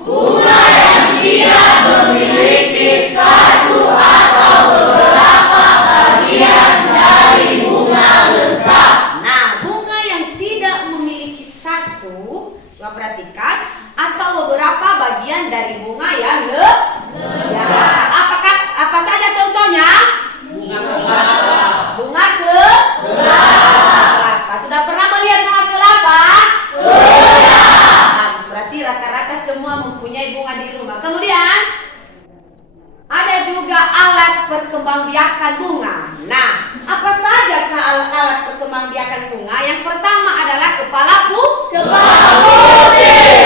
Bunga yang tidak memiliki satu atau beberapa bagian dari bunga lengkap. Nah, bunga yang tidak memiliki satu, coba perhatikan, atau beberapa bagian dari bunga yang lengkap. Apakah apa saja contohnya? Bunga kelapa. Bunga kelapa. Sudah pernah melihat bunga kelapa? Sudah. Bagus, berarti rata-rata semua mempunyai bunga di rumah. Kemudian ada juga alat perkembangbiakan bunga. Nah, apa saja alat perkembangbiakan bunga? Yang pertama adalah kepala putih.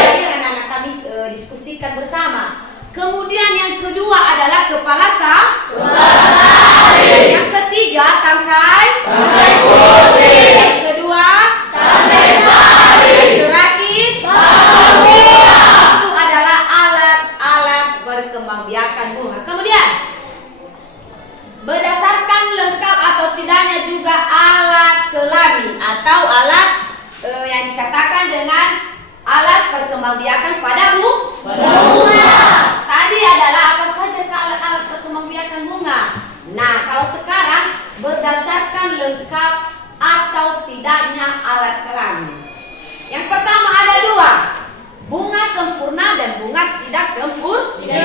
Tadi anak-anak kami diskusikan bersama. Kemudian yang kedua adalah kepala sari. Yang ketiga tangkai putih. Yang kedua Tangkai sari. terakhir itu adalah alat-alat berkembangbiakan bunga. Kemudian berdasarkan lengkap atau tidaknya juga alat kelamin atau alat yang dikatakan dengan alat perkembangbiakan pada bunga. Tadi adalah apa saja alat-alat perkembangbiakan bunga. Nah, kalau sekarang berdasarkan lengkap atau tidaknya alat kelamin. Yang pertama ada dua, bunga sempurna dan bunga tidak sempurna.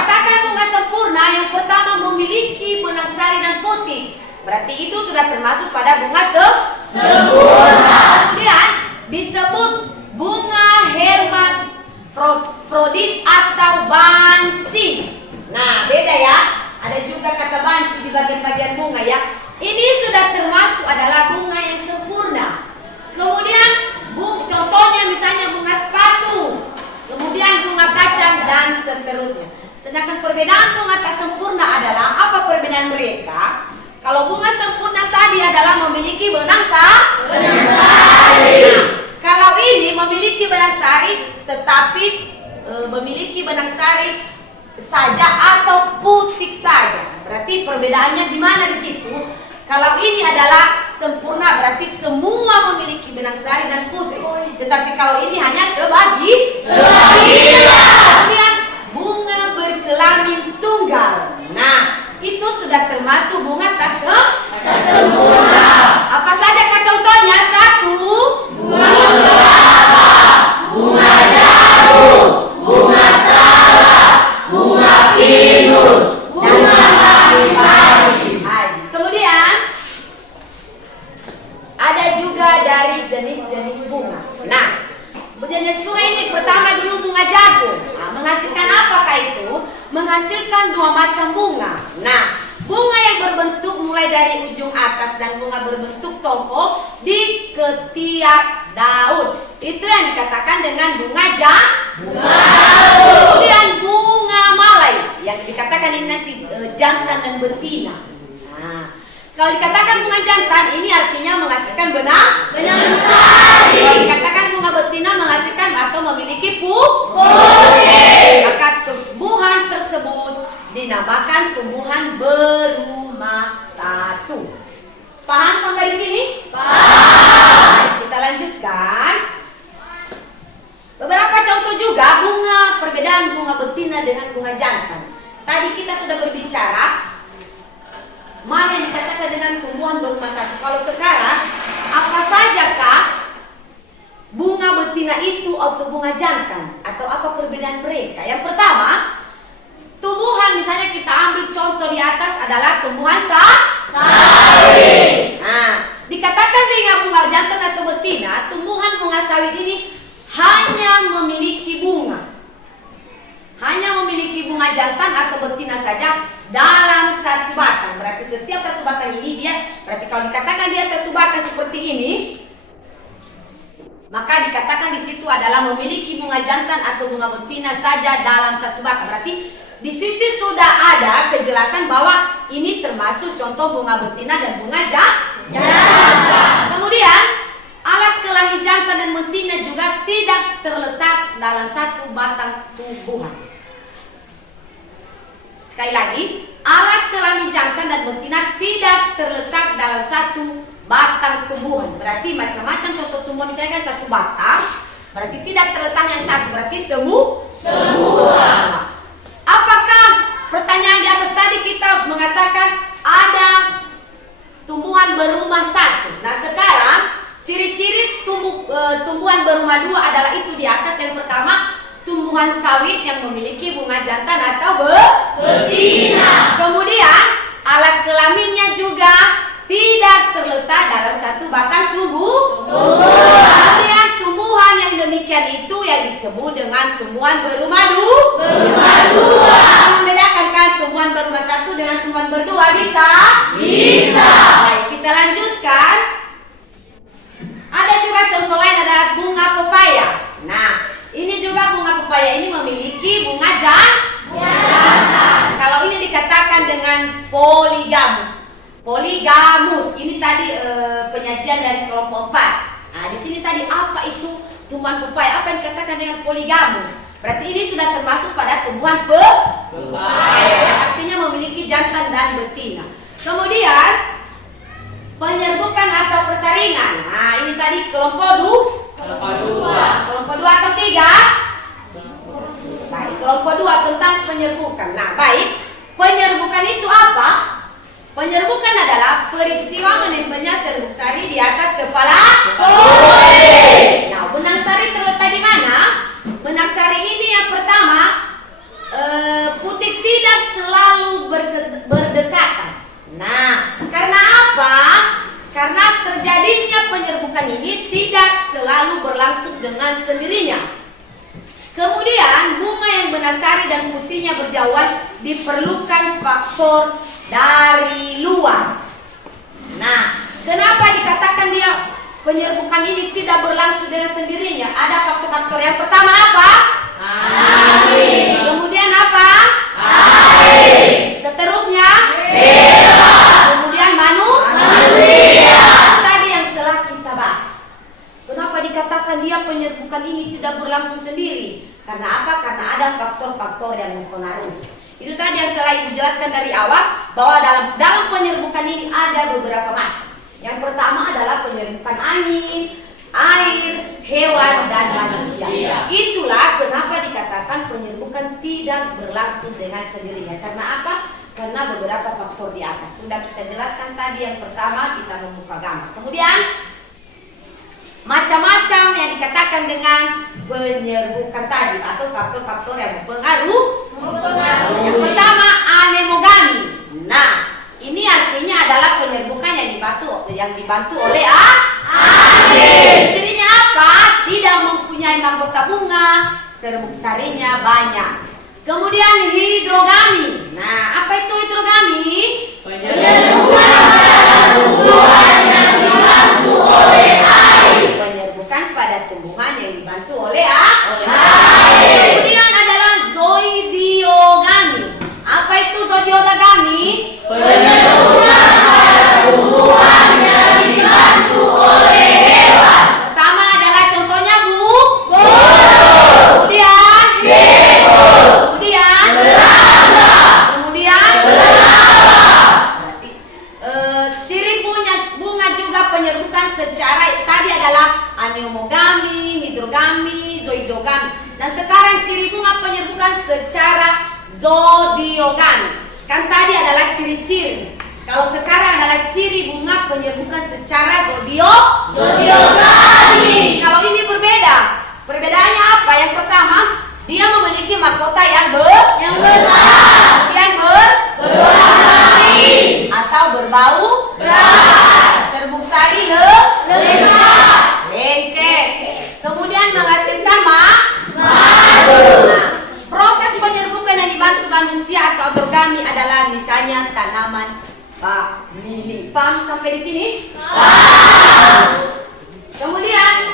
Katakan bunga sempurna yang pertama memiliki benang sari dan putih. Berarti itu sudah termasuk pada bunga sempurna. Kemudian disebut bunga hermafrodit atau banci. Nah, beda ya. Ada juga kata banci di bagian-bagian bunga ya. Ini sudah termasuk adalah bunga yang sempurna. Kemudian contohnya misalnya bunga sepatu, kemudian bunga kacang dan seterusnya. Sedangkan perbedaan bunga tak sempurna adalah apa perbedaan mereka? Kalau bunga sempurna tadi adalah memiliki benang sari. Nah, kalau ini memiliki benang sari tetapi memiliki benang sari saja atau putik saja. Berarti perbedaannya di mana di situ? Kalau ini adalah sempurna berarti semua memiliki benang sari dan putik. Tetapi kalau ini hanya sebagian. Kemudian bunga berkelamin tunggal. Nah, itu sudah termasuk bunga tak sempurna. Apa saja kah contohnya? 1. Bunga kelapa, bunga jarum, bunga salak, bunga pinus, bunga manis. Kemudian ada juga dari jenis-jenis bunga. Nah, jenis bunga ini pertama dulu bunga jagung. Nah, menghasilkan apakah itu? Menghasilkan 2 macam bunga. Nah, bunga yang berbentuk mulai dari ujung atas dan bunga berbentuk tongkol di ketiak daun. Itu yang dikatakan dengan bunga jagung. Kemudian bunga malai yang dikatakan ini nanti jantan dan betina. Nah, kalau dikatakan bunga jantan ini artinya menghasilkan benang sari. Kalau dikatakan bunga betina menghasilkan atau memiliki putik. Maka tumbuhan tersebut dinamakan tumbuhan berumah satu. Paham sampai di sini? Paham. Kita lanjutkan. Beberapa contoh juga bunga, perbedaan bunga betina dengan bunga jantan. Tadi kita sudah berbicara mana yang dikatakan dengan tumbuhan berumah satu. Kalau sekarang, apa sajakah bunga betina itu atau bunga jantan? Atau apa perbedaan mereka? Yang pertama, tumbuhan misalnya kita ambil contoh di atas adalah tumbuhan sawit. Nah, dikatakan dengan bunga jantan atau betina, tumbuhan bunga sawit ini hanya memiliki bunga. Hanya memiliki bunga jantan atau betina saja dalam satu batang. Berarti setiap satu batang ini dia, berarti kalau dikatakan dia satu batang seperti ini, maka dikatakan di situ adalah memiliki bunga jantan atau bunga betina saja dalam satu batang. Berarti di situ sudah ada kejelasan bahwa ini termasuk contoh bunga betina dan bunga jantan. Kemudian alat kelamin jantan dan betina juga tidak terletak dalam satu batang tumbuhan. Sekali lagi, alat kelamin jantan dan betina tidak terletak dalam satu batang tumbuhan. Berarti macam-macam contoh tumbuhan, misalnya kan satu batang, berarti tidak terletak yang satu, berarti semua. Apakah pertanyaan di atas tadi kita mengatakan ada tumbuhan berumah satu? Nah, sekarang ciri-ciri tumbuhan berumah dua adalah itu di atas. Yang pertama, tumbuhan sawit yang memiliki bunga jantan atau betina. Kemudian alat kelaminnya juga tidak terletak dalam satu batang tumbuhan. Kemudian tumbuhan yang demikian itu yang disebut dengan tumbuhan berumah dua. Membedakan kan tumbuhan berumah satu dengan tumbuhan berdua? Bisa? Baik, kita lanjutkan. Ada juga contoh lain adalah bunga pepaya. Nah, ini juga bunga pepaya ini memiliki bunga jantan. Kalau ini dikatakan dengan poligamus. Ini tadi penyajian dari kelompok 4. Nah, di sini tadi apa itu tumbuhan pepaya? Apa yang dikatakan dengan poligamus? Berarti ini sudah termasuk pada tumbuhan pepaya, yang artinya memiliki jantan dan betina. Kemudian penyerbukan atau persaringan. Nah, ini tadi kelompok 2. Kelompok 2 atau 3? Baik, kelompok 2 tentang penyerbukan. Nah, baik. Penyerbukan itu apa? Penyerbukan adalah peristiwa menempelnya serbuk sari di atas kepala pohon. Nah, benang sari terletak di mana? Benang sari ini yang pertama, putik tidak selalu berdekatan. Nah, karena apa? Karena terjadinya penyerbukan ini tidak selalu berlangsung dengan sendirinya. Kemudian bunga yang benang sari dan putihnya berjauhan diperlukan faktor dari luar. Nah, kenapa dikatakan dia penyerbukan ini tidak berlangsung dengan sendirinya? Ada faktor-faktor. Yang pertama apa? Air. Kemudian apa? Air. Seterusnya? Kemudian manusia. Tadi yang telah kita bahas. Kenapa dikatakan dia faktor yang mempengaruhi. Itu tadi yang telah Ibu jelaskan dari awal, bahwa dalam penyerbukan ini ada beberapa macam. Yang pertama adalah penyerbukan angin, air, hewan, dan manusia. Itulah kenapa dikatakan penyerbukan tidak berlangsung dengan sendirinya. Karena apa? Karena beberapa faktor di atas. Sudah kita jelaskan tadi. Yang pertama kita membuka gambar. Kemudian macam-macam yang dikatakan dengan penyerbukan tadi atau faktor-faktor yang mempengaruhi. Yang pertama anemogami. Nah, ini artinya adalah penyerbukan yang dibantu oleh angin. Jadinya apa? Tidak mempunyai mahkota bunga, serbuk sarinya banyak. Kemudian hidrogami. Nah, apa itu hidrogami? Penyerbukan tumbuhan yang dibantu oleh air. Penyerbukan pada tumbuhan yang dibantu oleh air. Kemudian adalah zoidiogami. Apa itu zoidiogami? Penyerbukan pada tumbuhan yang dibantu oleh hewan. Pertama adalah contohnya Bu. Kemudian kemudian berarti ciri bunga juga penyerbukan secara tadi adalah anemogami, hidrogami, zoidogami. Dan sekarang ciri bunga penyerbukan secara zodiogami. Kan tadi adalah ciri-ciri. Kalau sekarang adalah ciri bunga penyerbukan secara zodiogami. Kalau ini berbeda. Perbedaannya apa? Yang pertama, dia memiliki mahkota yang besar, kemudian berwarna atau berbau keras, serbuk sari lengket, kemudian menghasilkan madu. Nah, proses penyerbukan yang dibantu manusia atau origami adalah misalnya tanaman vanili. Paham sampai di sini? Kemudian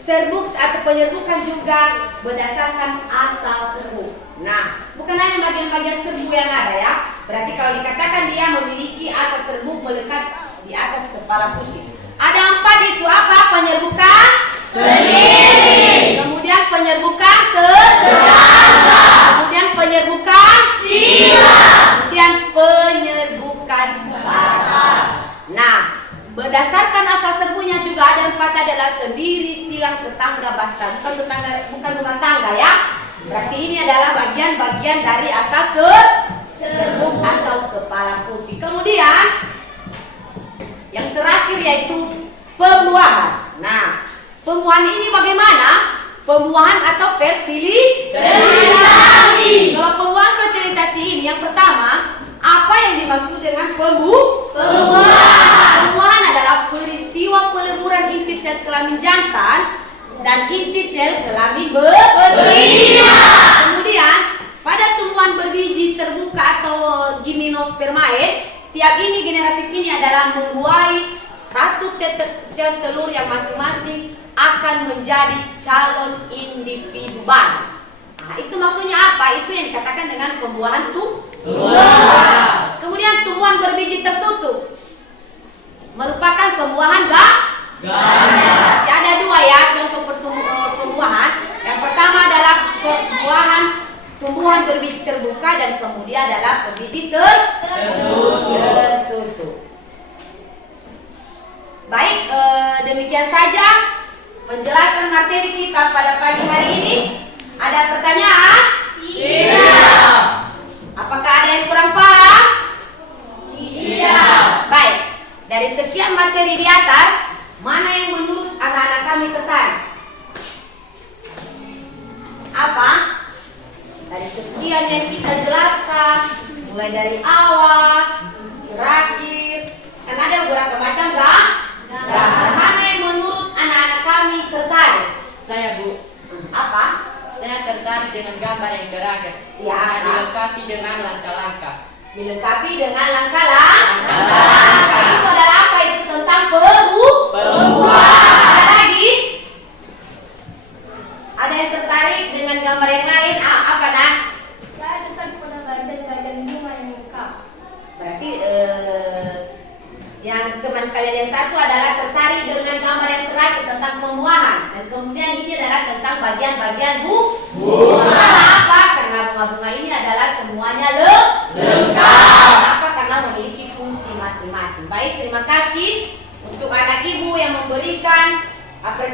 serbuk atau penyerbukan juga berdasarkan asal serbuk. Nah, bukan hanya bagian-bagian serbuk yang ada ya. Berarti kalau dikatakan dia memiliki asal serbuk melekat di atas kepala putih. Ada 4 itu apa? Penyerbukan sendiri. Kemudian penyerbukan tetangga. Kemudian penyerbukan silang. Kemudian penyerbukan pasar. Nah, berdasarkan asal serbuknya juga ada 4 adalah sendiri, silang, tetangga, bastar. Bukan rumah tangga ya. Berarti ini adalah bagian-bagian dari asal serbuk atau kepala putih. Kemudian yang terakhir yaitu pembuahan. Nah, pembuahan ini bagaimana? Pembuahan atau fertilisasi. Kalau pembuahan fertilisasi ini yang pertama, apa yang dimaksud dengan pembuahan? Pembuahan adalah peristiwa peleburan inti sel kelamin jantan dan inti sel kelamin betina. Kemudian pada tumbuhan berbiji terbuka atau gimnospermae, tiap ini generatif ini adalah membuahi satu sel telur yang masing-masing akan menjadi calon individu baru. Nah, itu maksudnya apa? Itu yang dikatakan dengan pembuahan tumbuhan. Kemudian tumbuhan berbiji tertutup merupakan pembuahan ganda. Ada 2 ya contoh pembuahan. Yang pertama adalah pembuahan tumbuhan berbiji terbuka dan kemudian adalah berbiji tertutup. Baik, demikian saja penjelasan materi kita pada pagi hari ini. Ada pertanyaan? Tidak. Apakah ada yang kurang paham? Tidak. Baik, dari sekian materi di atas, mana yang menurut anak-anak kami tertarik? Apa? Dari sekian yang kita jelaskan, mulai dari awal, terakhir, kan ada beberapa macam gambar. Mana yang menurut anak-anak kami tertarik? Saya Bu, Apa? saya tertarik dengan gambar yang beragam. Ya, Dilengkapi dengan langkah-langkah. dilengkapi dengan langkah-langkah. Itu adalah apa? Itu tentang pembuahan. Ada lagi? Ada yang tertarik dengan gambar yang lain? Apa nak? Saya tertarik pada bagian-bagian bunga yang lengkap. Berarti yang teman kalian yang satu adalah tertarik dengan gambar yang terakhir tentang pembuahan, dan kemudian ini adalah tentang bagian-bagian bunga. Karena apa? Karena bunga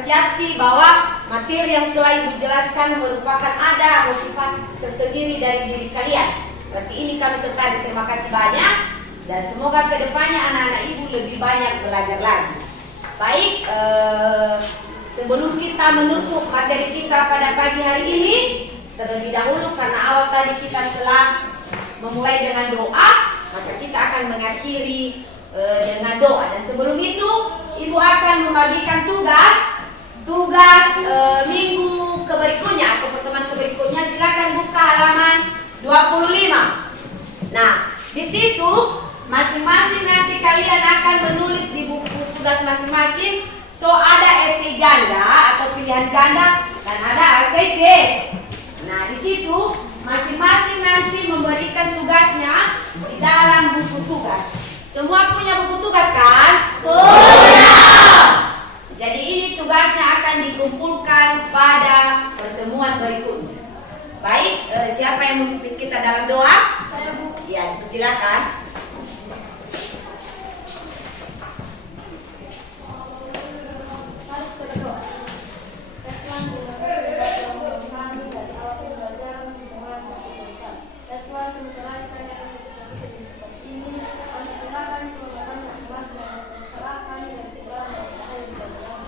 apresiasi bahwa materi yang telah Ibu jelaskan merupakan ada motivasi tersendiri dari diri kalian. Berarti ini kami tertarik. Terima kasih banyak dan semoga kedepannya anak-anak Ibu lebih banyak belajar lagi. Baik, sebelum kita menutup materi kita pada pagi hari ini, terlebih dahulu karena awal tadi kita telah memulai dengan doa, maka kita akan mengakhiri dengan doa. Dan sebelum itu, Ibu akan membagikan tugas minggu berikutnya atau pertemuan berikutnya. Silakan buka halaman 25. Nah, di situ masing-masing nanti kalian akan menulis di buku tugas masing-masing. So ada esai ganda atau pilihan ganda dan ada esai base. Nah, di situ masing-masing nanti memberikan tugasnya di dalam buku tugas. Semua punya buku tugas kan? Punya. Jadi ini tugasnya akan dikumpulkan pada pertemuan berikutnya. Baik, siapa yang memimpin kita dalam doa? Saya, Bu. Ya, silakan. Mari kita berdoa. Ya Tuhan, terima kasih atas kami dari awal belajar dengan sampai selesai. Ya Tuhan, sementara kami akan bisa seperti ini, kami percayakan kelemahan masing-masing dan perkara kami dan segala perkara yang tidak benar.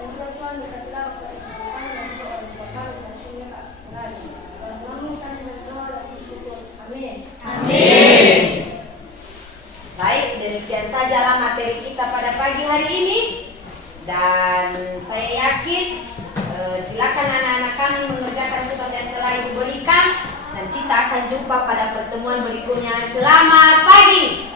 Dan juga Tuhan, berkatilah kepada kami dan juga orang tua kami dan sehingga kami. Dan namun kami berdoa dan bersyukur. Amin. Amin. Baik, demikian sajalah materi kita pada pagi hari ini. Dan saya yakin silakan anak-anak kami mengerjakan tugas yang telah Ibu berikan. Dan kita akan jumpa pada pertemuan berikutnya. Selamat pagi.